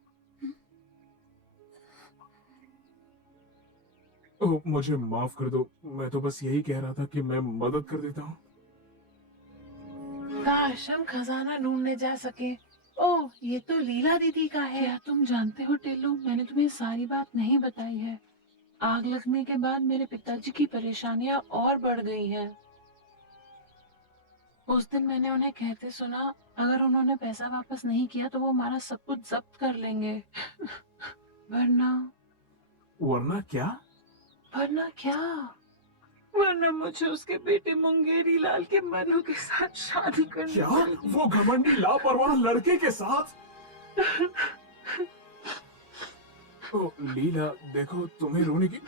ओह, मुझे माफ कर दो। मैं तो बस यही कह रहा था कि मैं मदद कर देता हूँ। काश हम खजाना ढूंढने जा सके। ओह, ये तो लीला दीदी का है। क्या तुम जानते हो टिल्लू, मैंने तुम्हें सारी बात नहीं बताई है। आग लगने के बाद मेरे पिताजी की परेशानियां और बढ़ गई हैं। उस दिन मैंने उन्हें कहते सुना, अगर उन्होंने पैसा वापस नहीं किया तो वो हमारा सब कुछ जब्त कर लेंगे। वरना वरना क्या? वरना क्या? वरना मुझे उसके बेटे मुंगेरी लाल के मनु के साथ शादी करनी क्या? पड़ेगी। वो घमंडी लापरवाह लड़के के साथ? ओ लीला, देखो तुम्हें रोने की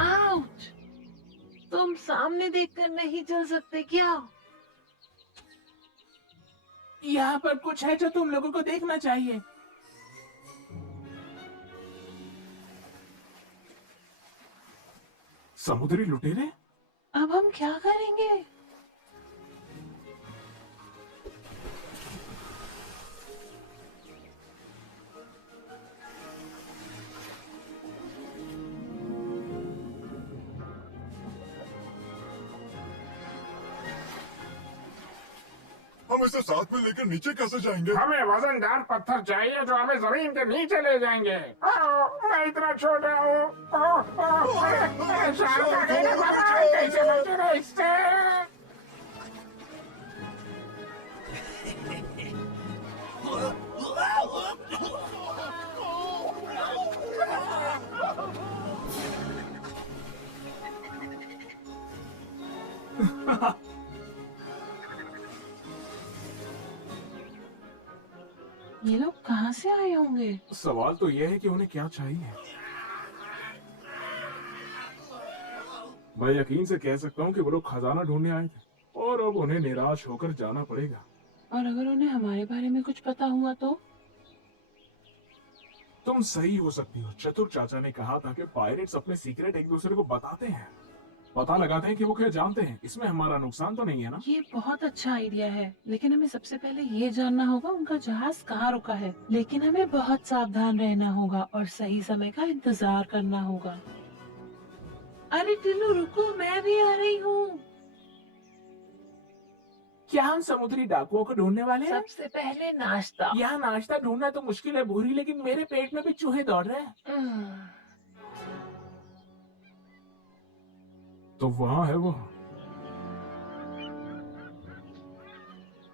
आउच! तुम सामने देखकर नहीं चल सकते क्या? यहाँ पर कुछ है जो तुम लोगों को देखना चाहिए। समुद्री लुटेरे? अब हम क्या करेंगे? हम इसे साथ में लेकर नीचे कैसे जाएंगे? हमें वजनदार पत्थर चाहिए जो हमें जमीन के नीचे ले जाएंगे। मैं इतना छोटा हूँ। कैसे बचे रहे इससे? ये लोग कहाँ से आए होंगे? सवाल तो यह है कि उन्हें क्या चाहिए। मैं यकीन से कह सकता हूँ कि वो लोग खजाना ढूंढने आए थे और अब उन्हें निराश होकर जाना पड़ेगा। और अगर उन्हें हमारे बारे में कुछ पता हुआ तो? तुम सही हो सकती हो। चतुर चाचा ने कहा था कि पायरेट्स अपने सीक्रेट एक दूसरे को बताते हैं, पता लगाते हैं कि वो क्या जानते हैं। इसमें हमारा नुकसान तो नहीं है ना? ये बहुत अच्छा आइडिया है, लेकिन हमें सबसे पहले ये जानना होगा उनका जहाज कहाँ रुका है। लेकिन हमें बहुत सावधान रहना होगा और सही समय का इंतजार करना होगा। अरे टिल्लू रुको, मैं भी आ रही हूँ। क्या हम समुद्री डाकुओं को ढूंढने वाले हैं? सबसे पहले नाश्ता। यहाँ नाश्ता ढूंढना तो मुश्किल है भूरी, लेकिन मेरे पेट में भी चूहे दौड़ रहे हैं। तो वहाँ है वो।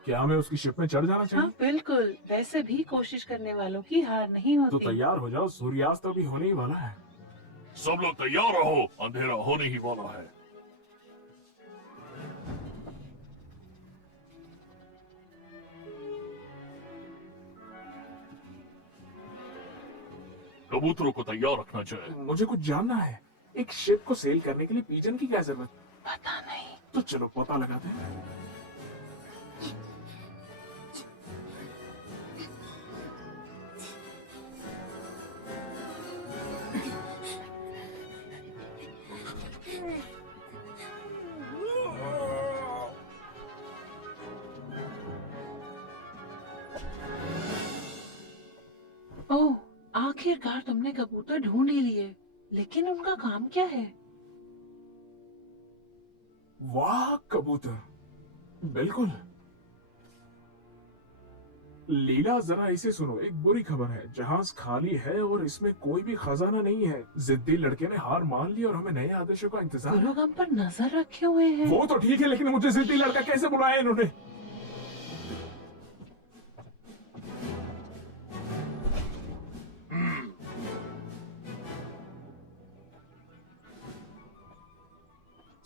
क्या हमें उसकी शिप में चढ़ जाना हाँ चाहिए? बिल्कुल, वैसे भी कोशिश करने वालों की हार नहीं तो होती। तैयार हो जाओ, सूर्यास्त अभी होने ही वाला है। सब लोग तैयार रहो, अंधेरा होने ही वाला है। कबूतरों को तैयार रखना चाहिए। मुझे कुछ जानना है। एक शिप को सेल करने के लिए पिजन की क्या जरूरत? पता नहीं। तो चलो पता लगाते हैं। ओह, आखिरकार तुमने कबूतर ढूंढ ही लिए, लेकिन उनका काम क्या है? वाह कबूतर, बिल्कुल। लीला जरा इसे सुनो, एक बुरी खबर है। जहाज खाली है और इसमें कोई भी खजाना नहीं है। जिद्दी लड़के ने हार मान ली और हमें नए आदेशों का इंतजार वो है। लोग हम पर नजर रखे हुए हैं। वो तो ठीक है, लेकिन मुझे जिद्दी लड़का कैसे बुलाया इन्होंने?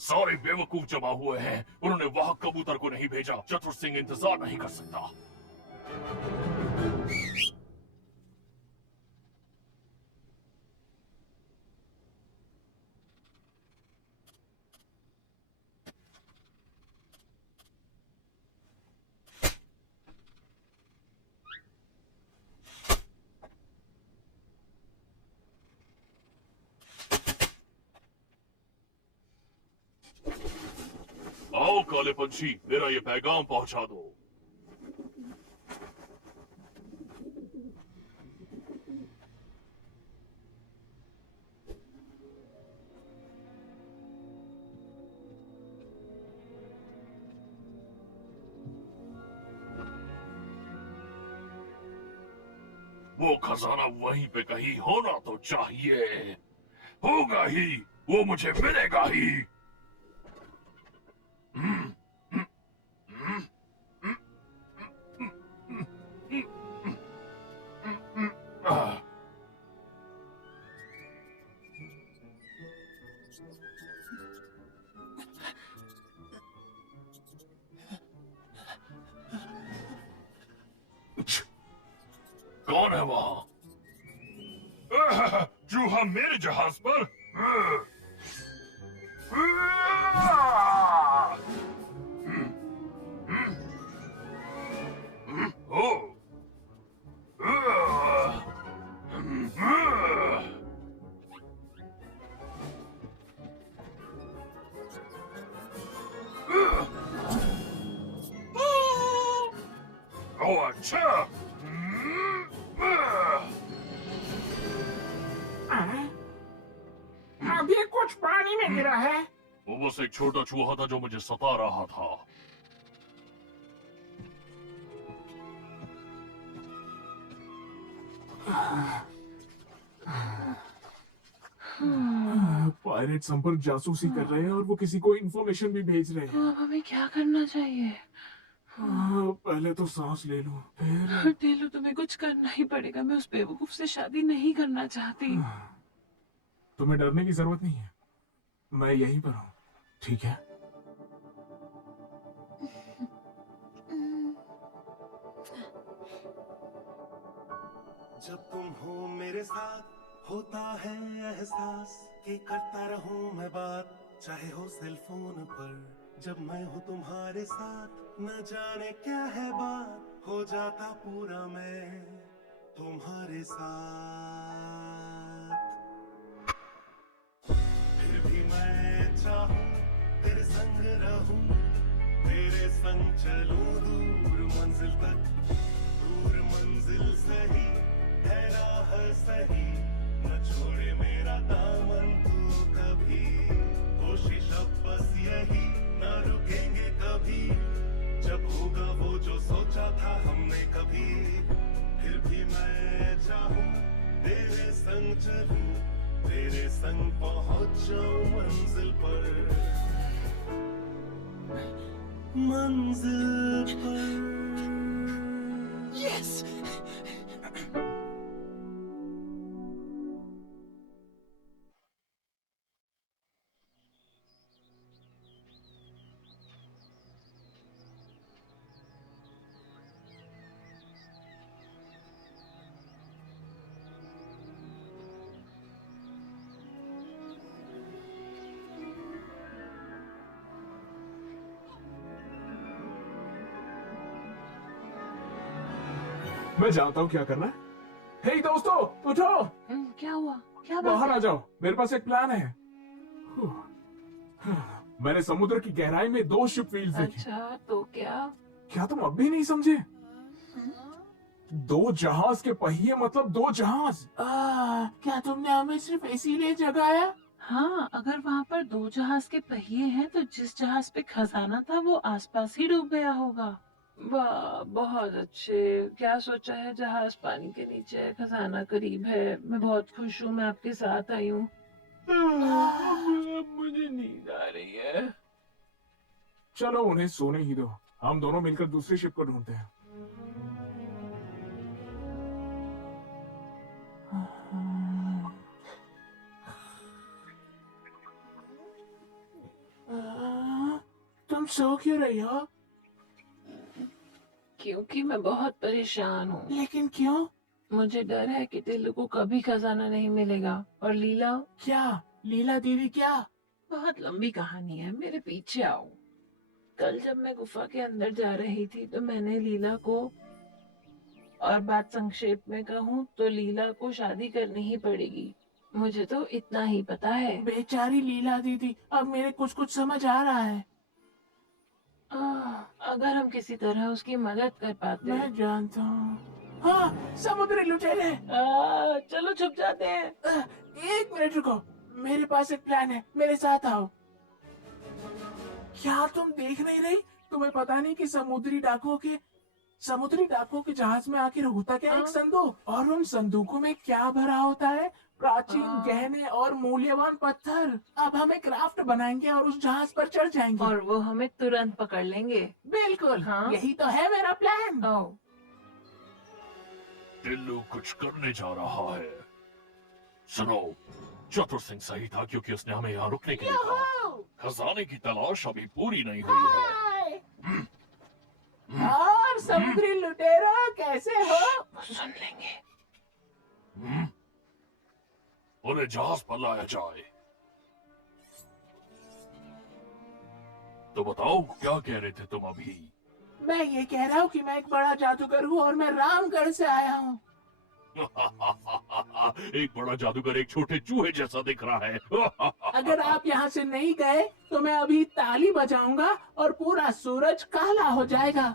सारे बेवकूफ जमा हुए हैं। उन्होंने वहां कबूतर को नहीं भेजा। चतुर सिंह इंतजार नहीं कर सकता। आओ काले पंछी, मेरा ये पैगाम पहुंचा दो। वो खजाना वहीं पे कहीं होना तो चाहिए। होगा ही, वो मुझे मिलेगा ही। कौन है वहां? चूहा मेरे जहाज पर? ओ अच्छा। अभी कुछ पानी में गिरा है। वो बस एक छोटा चूहा था जो मुझे सता रहा था। पायरेट्स हम पर जासूसी कर रहे हैं और वो किसी को इंफॉर्मेशन भी भेज रहे हैं। तो अब हमें क्या करना चाहिए? पहले तो सांस ले लो, फिर टेलू, तुम्हें कुछ करना ही पड़ेगा। मैं उस बेवकूफ से शादी नहीं करना चाहती। तुम्हें डरने की जरूरत नहीं है, मैं यहीं पर हूँ, ठीक है? जब तुम हो मेरे साथ होता है एहसास कि करता रहूं मैं बात चाहे हो सेल फोन पर। जब मैं हूँ तुम्हारे साथ न जाने क्या है बात हो जाता पूरा मैं तुम्हारे साथ। फिर भी मैं चाहूं तेरे संग रहूं तेरे संग चलूं दूर मंजिल तक। दूर मंजिल सही है राह सही न छोड़े मेरा दामन तू कभी। कोशिश अब बस यही न रुकेंगे कभी जब होगा वो जो सोचा था हमने कभी। फिर भी मैं चाहूं तेरे संग चलूं तेरे संग पहुंच जाऊं मंजिल पर। मंजिल पर। Yes! मैं जानता हूँ क्या करना है। हे दोस्तों, उठो, क्या हुआ? क्या बाहर बात आ जाओ, मेरे पास एक प्लान है। मैंने समुद्र की गहराई में 2 शिप व्हील्स है? देखे। अच्छा, तो क्या तुम अब भी नहीं समझे? 2 जहाज के पहिए मतलब 2 जहाज। क्या तुमने हमें सिर्फ इसीलिए जगाया? हाँ, अगर वहाँ पर 2 जहाज के पहिए हैं तो जिस जहाज पे खजाना था वो आसपास ही डूब गया होगा। वाह, बहुत अच्छे। क्या सोचा है? जहाज पानी के नीचे है, खजाना करीब है। मैं बहुत खुश हूँ, मैं आपके साथ आई हूँ। मुझे नींद आ रही है। चलो उन्हें सोने ही दो, हम दोनों मिलकर दूसरी शिप को ढूंढते हैं। तुम सो क्यों रही हो? क्योंकि मैं बहुत परेशान हूँ। लेकिन क्यों? मुझे डर है कि टिल्लू को कभी खजाना नहीं मिलेगा। और लीला? क्या? लीला दीदी क्या? बहुत लंबी कहानी है, मेरे पीछे आओ। कल जब मैं गुफा के अंदर जा रही थी तो मैंने लीला को, और बात संक्षेप में कहूँ तो लीला को शादी करनी ही पड़ेगी। मुझे तो इतना ही पता है। बेचारी लीला दीदी, अब मेरे कुछ कुछ समझ आ रहा है। अगर हम किसी तरह उसकी मदद कर पाते। मैं जानता हूँ। हाँ, समुद्री लुटेरे। चलो छुप जाते हैं। 1 मिनट रुको, मेरे पास एक प्लान है, मेरे साथ आओ। क्या तुम देख नहीं रही? तुम्हें पता नहीं कि समुद्री डाकुओं के जहाज में आखिर होता क्या? एक संदूक, और उन संदूकों में क्या भरा होता है? प्राचीन गहने और मूल्यवान पत्थर। अब हम एक राफ्ट बनाएंगे और उस जहाज पर चढ़ जाएंगे। और वो हमें तुरंत पकड़ लेंगे। बिल्कुल, हाँ? यही तो है मेरा प्लान। टिल्लू कुछ करने जा रहा है। सुनो, चतुर सिंह सही था क्योंकि उसने हमें यहाँ रुकने के लिए कहा। खजाने की तलाश अभी पूरी नहीं हुई है। और समुद्री लुटेरा कैसे हो? सुन लेंगे। उन्हें जहाज पर लाया जाए। तो बताओ क्या कह रहे थे तुम अभी? मैं ये कह रहा हूँ कि मैं एक बड़ा जादूगर हूँ और मैं रामगढ़ से आया हूँ। एक बड़ा जादूगर एक छोटे चूहे जैसा दिख रहा है। अगर आप यहाँ से नहीं गए तो मैं अभी ताली बजाऊंगा और पूरा सूरज काला हो जाएगा।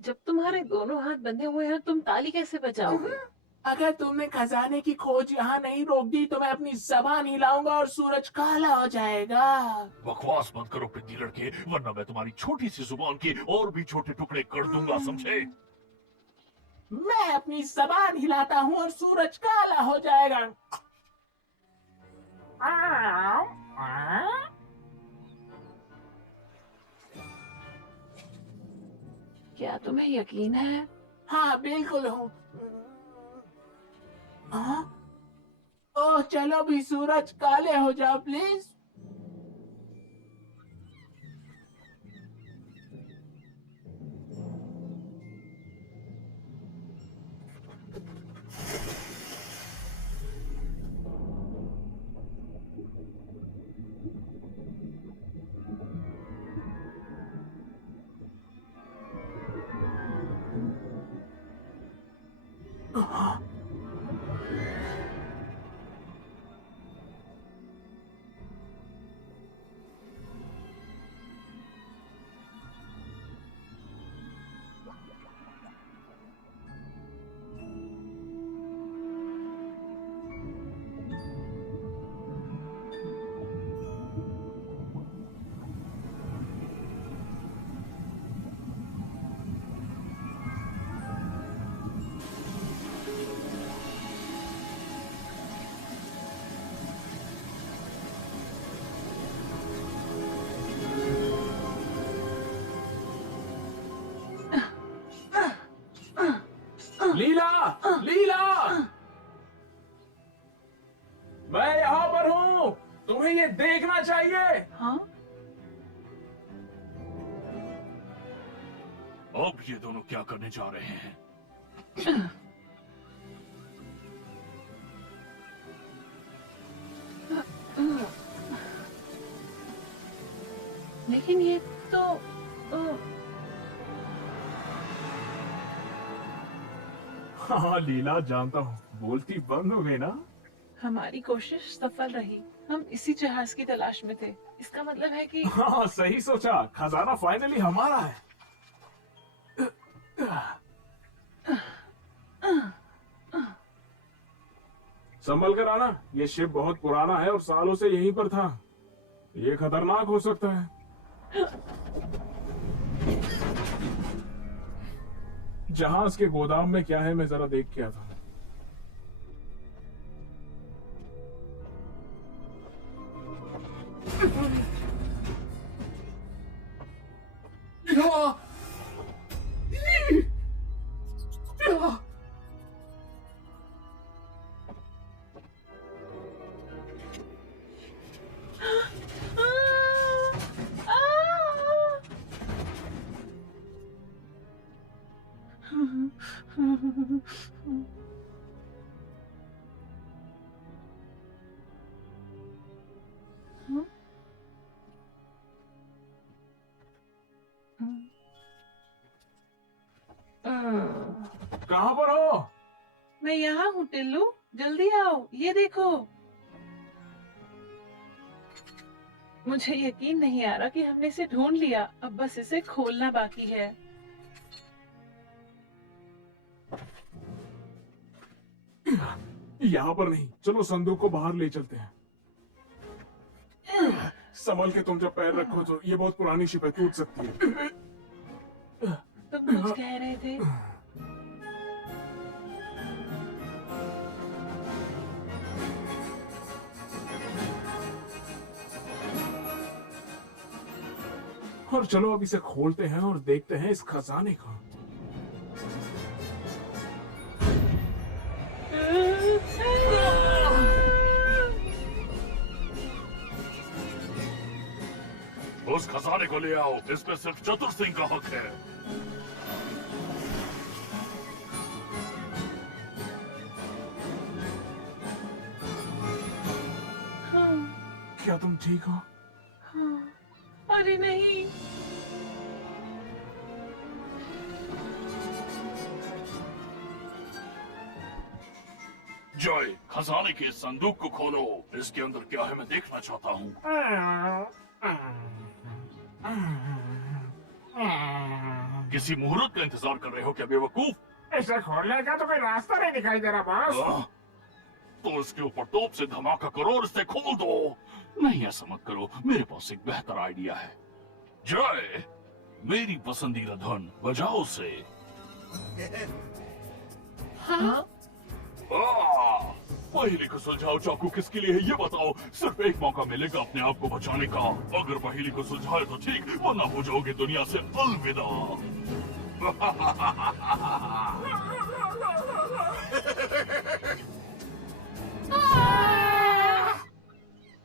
जब तुम्हारे दोनों हाथ बंधे हुए हैं तुम ताली कैसे बजाओगे? अगर तुमने खजाने की खोज यहाँ नहीं रोक दी तो मैं अपनी जबान हिलाऊंगा और सूरज काला हो जाएगा। बकवास मत करो पिद्दी लड़के, वरना मैं तुम्हारी छोटी सी जुबान के और भी छोटे टुकड़े कर दूंगा, समझे? मैं अपनी जबान हिलाता हूँ और सूरज काला हो जाएगा। क्या तुम्हें यकीन है? हाँ बिल्कुल हूँ। ओह चलो भी सूरज काले हो जाओ प्लीज। अब ये दोनों क्या करने जा रहे हैं? लेकिन ये तो हाँ लीला, जानता हूँ, बोलती बंद हो गई ना। हमारी कोशिश सफल रही। हम इसी जहाज की तलाश में थे। इसका मतलब है कि हाँ सही सोचा, खजाना फाइनली हमारा है। संभल कर आना, ये शिप बहुत पुराना है और सालों से यहीं पर था। ये खतरनाक हो सकता है। जहाज के गोदाम में क्या है, मैं जरा देख के आता हूँ। कहाँ पर हो? मैं यहाँ हूँ टिल्लू, जल्दी आओ, ये देखो। मुझे यकीन नहीं आ रहा कि हमने इसे ढूंढ लिया। अब बस इसे खोलना बाकी है। यहाँ पर नहीं, चलो संदूक को बाहर ले चलते हैं। संभल के तुम जब पैर रखो तो, ये बहुत पुरानी शिप है, टूट सकती है। तुम कुछ कह रहे थे? और चलो अब इसे खोलते हैं और देखते हैं इस खजाने को। उस खजाने को ले आओ, इसमें सिर्फ चतुर सिंह का हक है। हाँ, क्या तुम ठीक हो? हाँ, अरे नहीं। जय, खजाने के इस संदूक को खोलो। इसके अंदर क्या है मैं देखना चाहता हूँ। किसी मुहूर्त का इंतजार कर रहे हो क्या बेवकूफ? इसे खोलने का तो कोई रास्ता नहीं दिखाई दे रहा बॉस। तो इसके ऊपर तोप से धमाका करो और इसे खोल दो। नहीं, ऐसा मत करो, मेरे पास एक बेहतर आइडिया है। जय, मेरी पसंदीदा धन बजाओ उसे। हाँ? पहेली को सुलझाओ। चाकू किसके लिए है ये बताओ। सिर्फ एक मौका मिलेगा अपने आप को बचाने का। अगर पहेली को सुलझाए तो ठीक, वरना हो जाओगे दुनिया से अलविदा।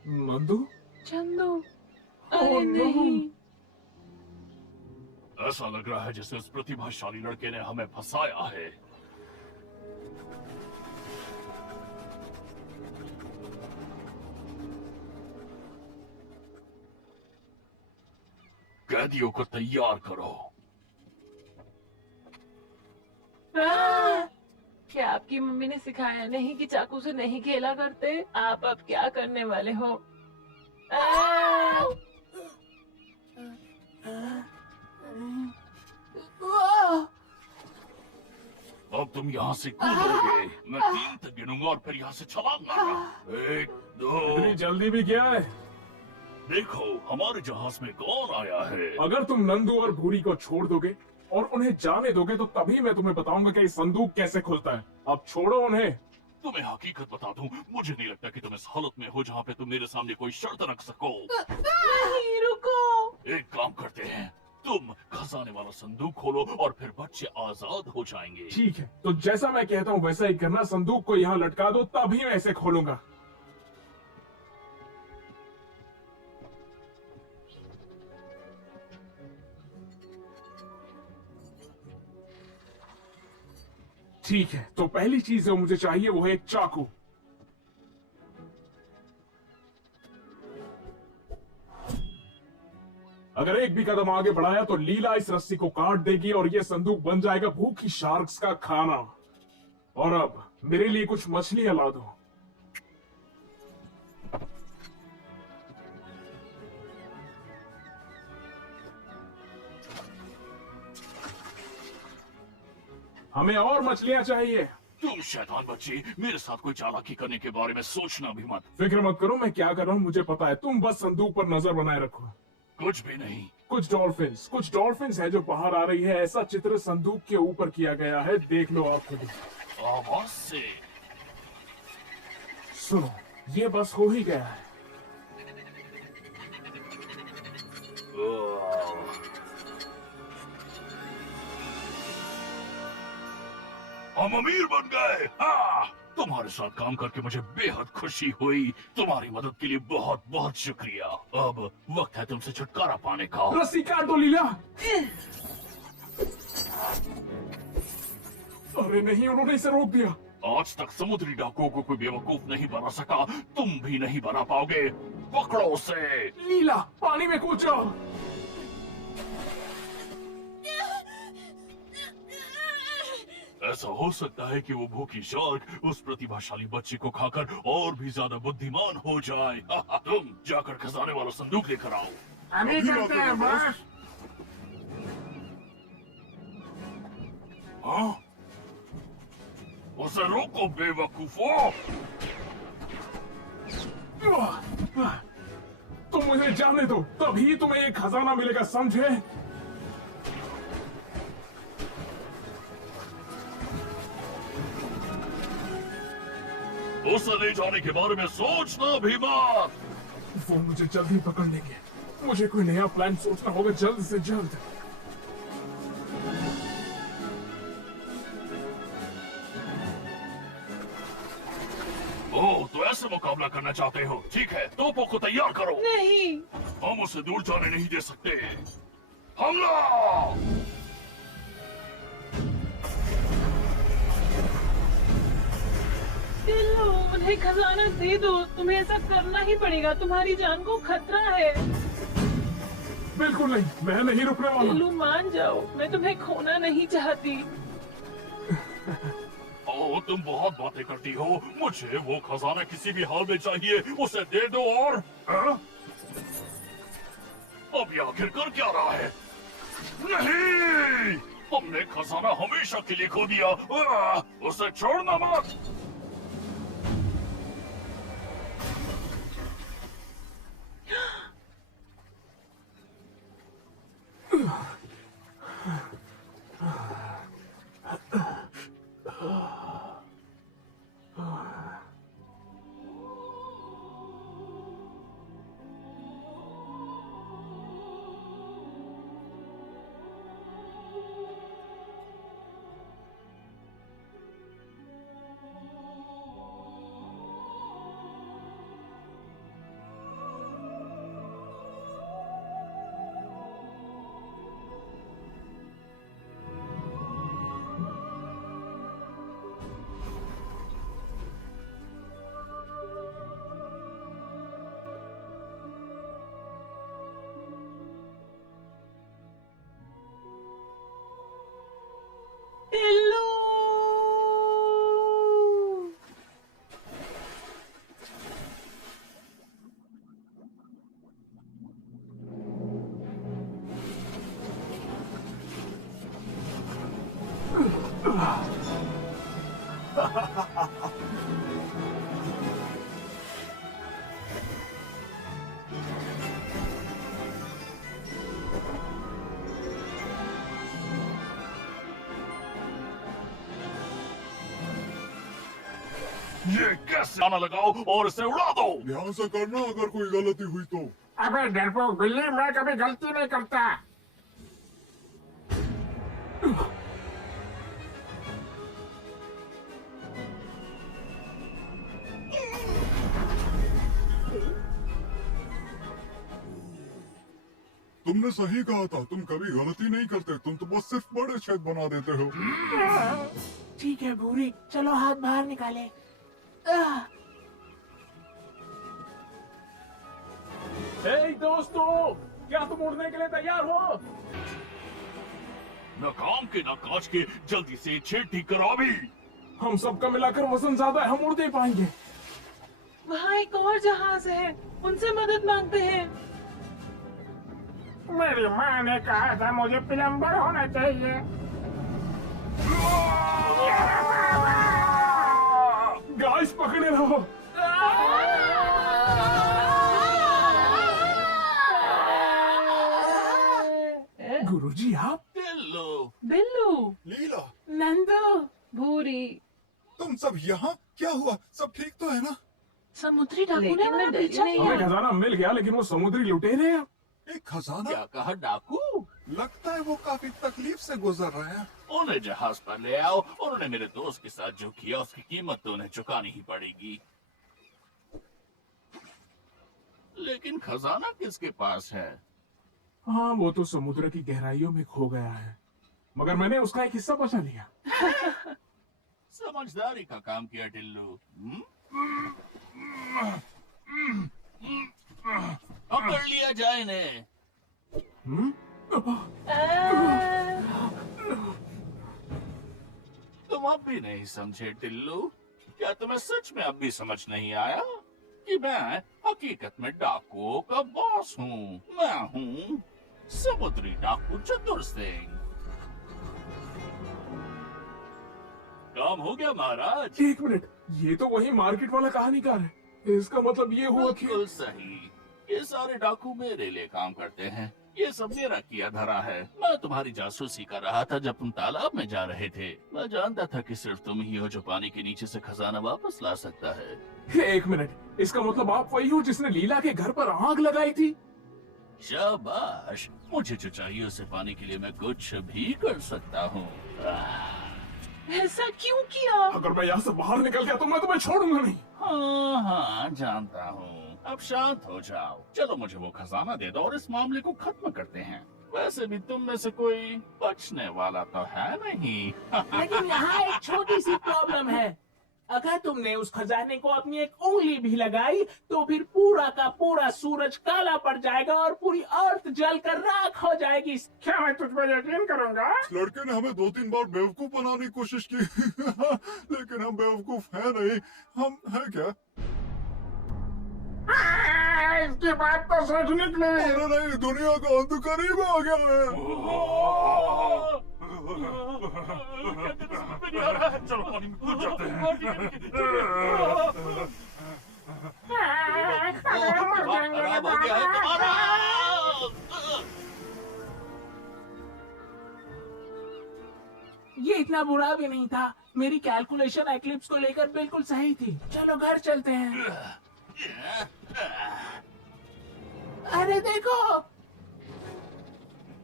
नंदू? चंदू, Oh, अरे no. नहीं। ऐसा लग रहा है जैसे उस प्रतिभाशाली लड़के ने हमें फंसाया है। कैदियों को तैयार करो। क्या आपकी मम्मी ने सिखाया नहीं कि चाकू से नहीं खेला करते? आप अब क्या करने वाले हो? अब तुम यहाँ से कूदोगे। मैं 3 तक गिनूंगा और फिर यहाँ से छलांग मारना। 1, 2। इतनी जल्दी भी क्या है? देखो हमारे जहाज में कौन आया है। अगर तुम नंदू और भूरी को छोड़ दोगे और उन्हें जाने दोगे तो तभी मैं तुम्हें बताऊंगा कि ये संदूक कैसे खुलता है। अब छोड़ो उन्हें। तुम्हें हकीकत बता दूं, मुझे नहीं लगता कि तुम इस हालत में हो जहाँ पे तुम मेरे सामने कोई शर्त रख सको। नहीं, रुको। एक काम करते हैं, तुम खजाने वाला संदूक खोलो और फिर बच्चे आजाद हो जाएंगे। ठीक है, तो जैसा मैं कहता हूँ वैसा ही करना। संदूक को यहाँ लटका दो, तभी मैं इसे खोलूंगा। ठीक है, तो पहली चीज जो मुझे चाहिए वो है एक चाकू। अगर एक भी कदम आगे बढ़ाया तो लीला इस रस्सी को काट देगी और ये संदूक बन जाएगा भूखी शार्क्स का खाना। और अब मेरे लिए कुछ मछलियां ला दो। हमें और मछलियां चाहिए। तुम शैतान बच्ची, मेरे साथ कोई चालाकी करने के बारे में सोचना भी मत। फिक्र मत करो, मैं क्या कर रहा हूँ मुझे पता है। तुम बस संदूक पर नजर बनाए रखो। कुछ भी नहीं। कुछ डॉल्फिन्स है जो बाहर आ रही है। ऐसा चित्र संदूक के ऊपर किया गया है, देख लो आप खुद। आवाज से सुनो, ये बस हो ही गया है। हम अमीर बन गए। हाँ, तुम्हारे साथ काम करके मुझे बेहद खुशी हुई। तुम्हारी मदद के लिए बहुत बहुत शुक्रिया। अब वक्त है तुमसे छुटकारा पाने का। रस्सी काट दो लीला। अरे नहीं, उन्होंने इसे रोक दिया। आज तक समुद्री डाकुओं को कोई बेवकूफ नहीं बना सका, तुम भी नहीं बना पाओगे। पकड़ो उसे। लीला, पानी में कूद जाओ। ऐसा हो सकता है कि वो भूखी शार्क उस प्रतिभाशाली बच्चे को खाकर और भी ज्यादा बुद्धिमान हो जाए। तुम जाकर खजाने वाला संदूक लेकर आओ। अभी करते हैं बॉस। हाँ? उसे रोको बेवकूफो। तुम मुझे जाने दो, तभी तुम्हें एक खजाना मिलेगा, समझे? उसे ले जाने के बारे में सोचना भी मत। वो मुझे जल्द ही पकड़ लेंगे। मुझे कोई नया प्लान सोचना होगा जल्द से जल्द। ओह, तो ऐसे मुकाबला करना चाहते हो? ठीक है, तोपों को तैयार करो। नहीं, हम उसे दूर जाने नहीं दे सकते। हमला! टिल्लू, उन्हें खजाना दे दो। तुम्हें ऐसा करना ही पड़ेगा, तुम्हारी जान को खतरा है। बिल्कुल नहीं, मैं नहीं रुकने वाला। टिल्लू मान जाओ, मैं तुम्हें खोना नहीं चाहती। ओह, तुम बहुत बातें करती हो। मुझे वो खजाना किसी भी हाल में चाहिए। उसे दे दो। और हाँ? अब ये आखिर कर क्या रहा है? नहीं, तुमने खजाना हमेशा के लिए खो दिया। उसे छोड़ना मत। टिल्लू, ये कैसे आना लगाओ और इसे उड़ा दो। ध्यान से करना, अगर कोई गलती हुई तो। अबे डरपोक बिल्ली, मैं कभी गलती नहीं करता। तुमने सही कहा था, तुम कभी गलती नहीं करते। तुम तो बस सिर्फ बड़े छेद बना देते हो। ठीक है भूरी, चलो हाथ बाहर निकाले। हे दोस्तों, क्या तुम उड़ने के लिए तैयार हो? न काम के न काज के, जल्दी से छेद ठीक करो अभी। हम सबका मिलाकर वजन ज्यादा है, हम उड़ नहीं पाएंगे। वहाँ एक और जहाज है, उनसे मदद मांगते हैं। मेरी माँ ने कहा था मुझे प्लम्बर होना चाहिए। गाइस पकड़े रहो। गुरुजी आप? टिल्लू, बिल्लू, लीला, नंदू, भूरी, तुम सब यहाँ? क्या हुआ? सब ठीक तो है ना? समुद्री डाकू ने लेकिन हमारा मैं पीछा डरी हमें किया। खजाना मिल गया, लेकिन वो समुद्री लुटेरे हैं। एक खजाना? क्या कहा डाकू? लगता है वो काफी तकलीफ से गुजर रहे हैं। उन्हें जहाज पर ले आओ। उन्होंने मेरे दोस्त के साथ जो किया उसकी कीमत तो उन्हें चुकानी ही पड़ेगी। लेकिन खजाना किसके पास है? हाँ, वो तो समुद्र की गहराइयों में खो गया है, मगर मैंने उसका एक हिस्सा बचा लिया। समझदारी का काम किया टिल्लू। पकड़ लिया जाए इन्हें। हम्म? तुम अब भी नहीं समझे टिल्लू? क्या तुम्हें सच में अब भी समझ नहीं आया कि मैं हकीकत में डाकुओं का बॉस हूँ? मैं हूँ समुद्री डाकू चतुर सिंह। काम हो गया महाराज। एक मिनट, ये तो वही मार्केट वाला कहानीकार है। इसका मतलब ये हुआ कि बिल्कुल सही। ये सारे डाकू मेरे लिए काम करते हैं। ये सब मेरा किया धरा है। मैं तुम्हारी जासूसी कर रहा था जब तुम तालाब में जा रहे थे। मैं जानता था कि सिर्फ तुम ही हो जो पानी के नीचे से खजाना वापस ला सकता है। एक मिनट, इसका मतलब आप वही हो जिसने लीला के घर पर आग लगाई थी? शाबाश। मुझे जो चाहिए उसे पाने के लिए मैं कुछ भी कर सकता हूँ। ऐसा क्यों किया? अगर मैं यहाँ से बाहर निकल गया तो मैं तुम्हें छोड़ूंगा नहीं। हाँ हाँ जानता हूँ। अब शांत हो जाओ। चलो मुझे वो खजाना दे दो और इस मामले को खत्म करते हैं। वैसे भी तुम में से कोई बचने वाला तो है नहीं। लेकिन यहाँ एक छोटी सी प्रॉब्लम है। अगर तुमने उस खजाने को अपनी एक उंगली भी लगाई तो फिर पूरा का पूरा सूरज काला पड़ जाएगा और पूरी अर्थ जलकर राख हो जाएगी। क्या मैं तुझ पर यकीन करूंगा? इस लड़के ने हमें 2-3 बार बेवकूफ बनाने की कोशिश की लेकिन हम बेवकूफ है नहीं। हम है क्या? इसकी बात तो सच निकली। अरे नहीं, दुनिया का अंत करीब आ गया है। चलो पानी में कूद जाते हैं। खराब हो गया है तुम्हारा। ये इतना बुरा भी नहीं था। मेरी कैलकुलेशन एक्लिप्स को लेकर बिल्कुल सही थी। चलो घर चलते हैं। अरे देखो,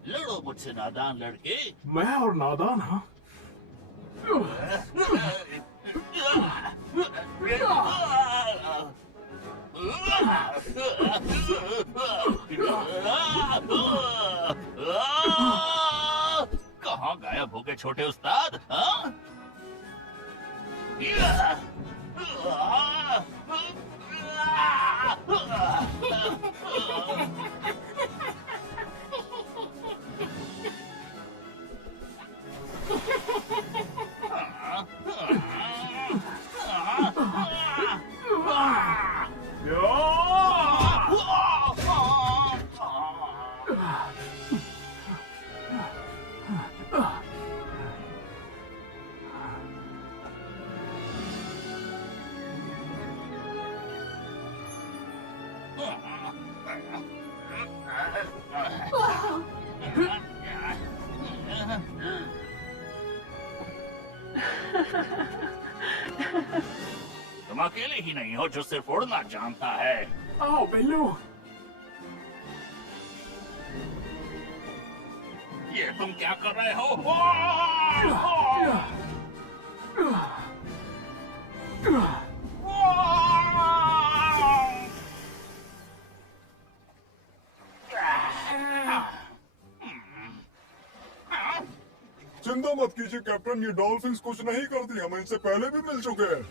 लड़ो मुझसे नादान लड़के। मैं और नादान? हाँ, कहाँ गायब हो गए छोटे उस्ताद? हाँ? तुम अकेले ही नहीं हो जो सिर्फ उड़ना जानता है। आओ बिल्लू। ये तुम क्या कर रहे हो? चिंता मत कीजिए कैप्टन, ये डॉल्फिन्स कुछ नहीं करती, हम इनसे पहले भी मिल चुके हैं।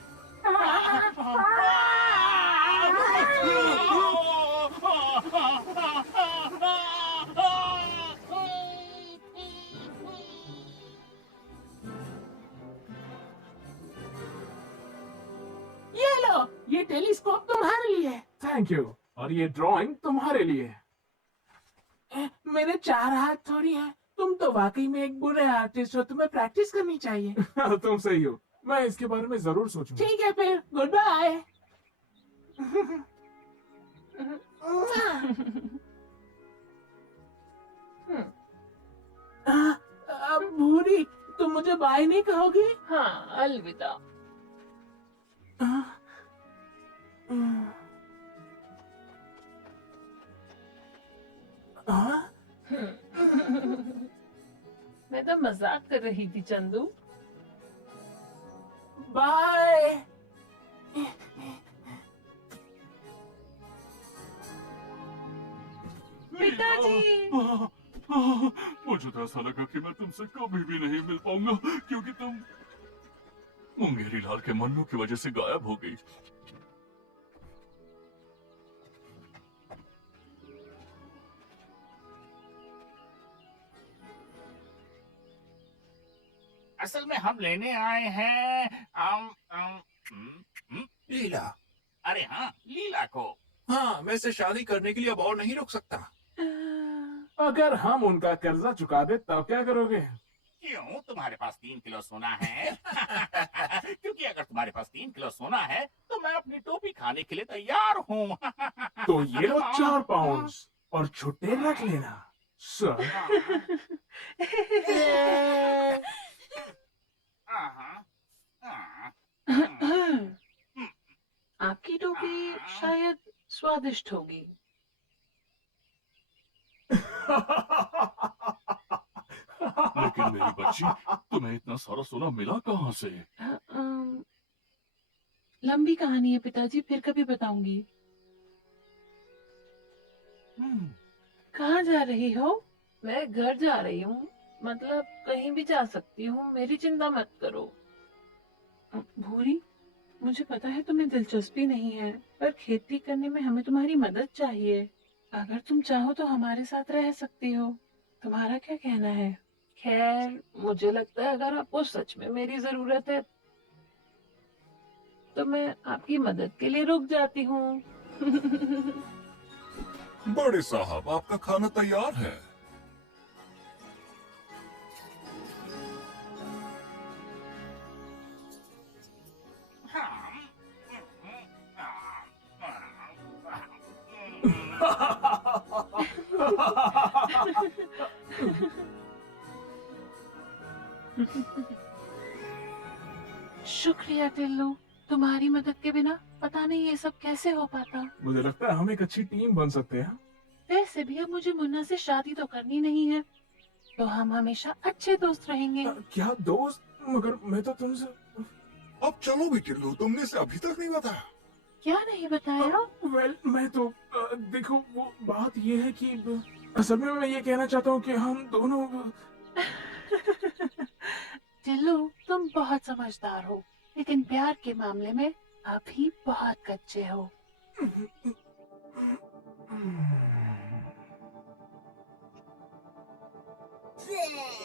ये लो, ये टेलीस्कोप तुम्हारे लिए। Thank you. और ये ड्राइंग तुम्हारे लिए। मेरे 4 हाथ थोड़ी है। तुम तो वाकई में एक बुरे आर्टिस्ट हो, तुम्हें प्रैक्टिस करनी चाहिए। तुम सही हो, मैं इसके बारे में जरूर सोचूंगा। ठीक है फिर, गुड बाय। भूरी, तुम मुझे बाय नहीं कहोगी? हाँ, अलविदा। मैं तो मजाक कर रही थी चंदू। बाय। पिताजी। मुझे तो ऐसा लगा कि मैं तुमसे कभी भी नहीं मिल पाऊंगा, क्योंकि तुम मुंगेरी लाल के मन्नू की वजह से गायब हो गई। असल में हम लेने आए हैं लीला। अरे हाँ, लीला को। हाँ, मैं इसे शादी करने के लिए अब और नहीं रुक सकता। अगर हम उनका कर्जा चुका दे तब क्या करोगे? क्यों, तुम्हारे पास 3 किलो सोना है? क्योंकि अगर तुम्हारे पास 3 किलो सोना है तो मैं अपनी टोपी खाने के लिए तैयार हूँ। तो ये लो 4 पाउंड और छुट्टे रख लेना सर। आपकी टोपी शायद स्वादिष्ट होगी। लेकिन मेरी बच्ची, तुम्हें इतना सारा सोना मिला कहाँ से? लंबी कहानी है पिताजी, फिर कभी बताऊंगी। कहाँ जा रही हो? मैं घर जा रही हूँ, मतलब कहीं भी जा सकती हूँ, मेरी चिंता मत करो। भूरी, मुझे पता है तुम्हें दिलचस्पी नहीं है, पर खेती करने में हमें तुम्हारी मदद चाहिए। अगर तुम चाहो तो हमारे साथ रह सकती हो। तुम्हारा क्या कहना है? खैर, मुझे लगता है अगर आपको सच में मेरी जरूरत है तो मैं आपकी मदद के लिए रुक जाती हूँ। बड़े साहब, आपका खाना तैयार है। शुक्रिया टिल्लू, तुम्हारी मदद के बिना पता नहीं ये सब कैसे हो पाता। मुझे लगता है हम एक अच्छी टीम बन सकते हैं। वैसे भी अब मुझे मुन्ना से शादी तो करनी नहीं है, तो हम हमेशा अच्छे दोस्त रहेंगे। क्या दोस्त? मगर मैं तो तुमसे। अब चलो भी टिल्लू, तुमने इसे अभी तक नहीं बताया। क्या नहीं बताया? वेल, मैं तो देखो, वो बात ये है कि असल में मैं ये कहना चाहता हूँ कि हम दोनों। टिल्लू, तुम बहुत समझदार हो, लेकिन प्यार के मामले में अभी बहुत कच्चे हो।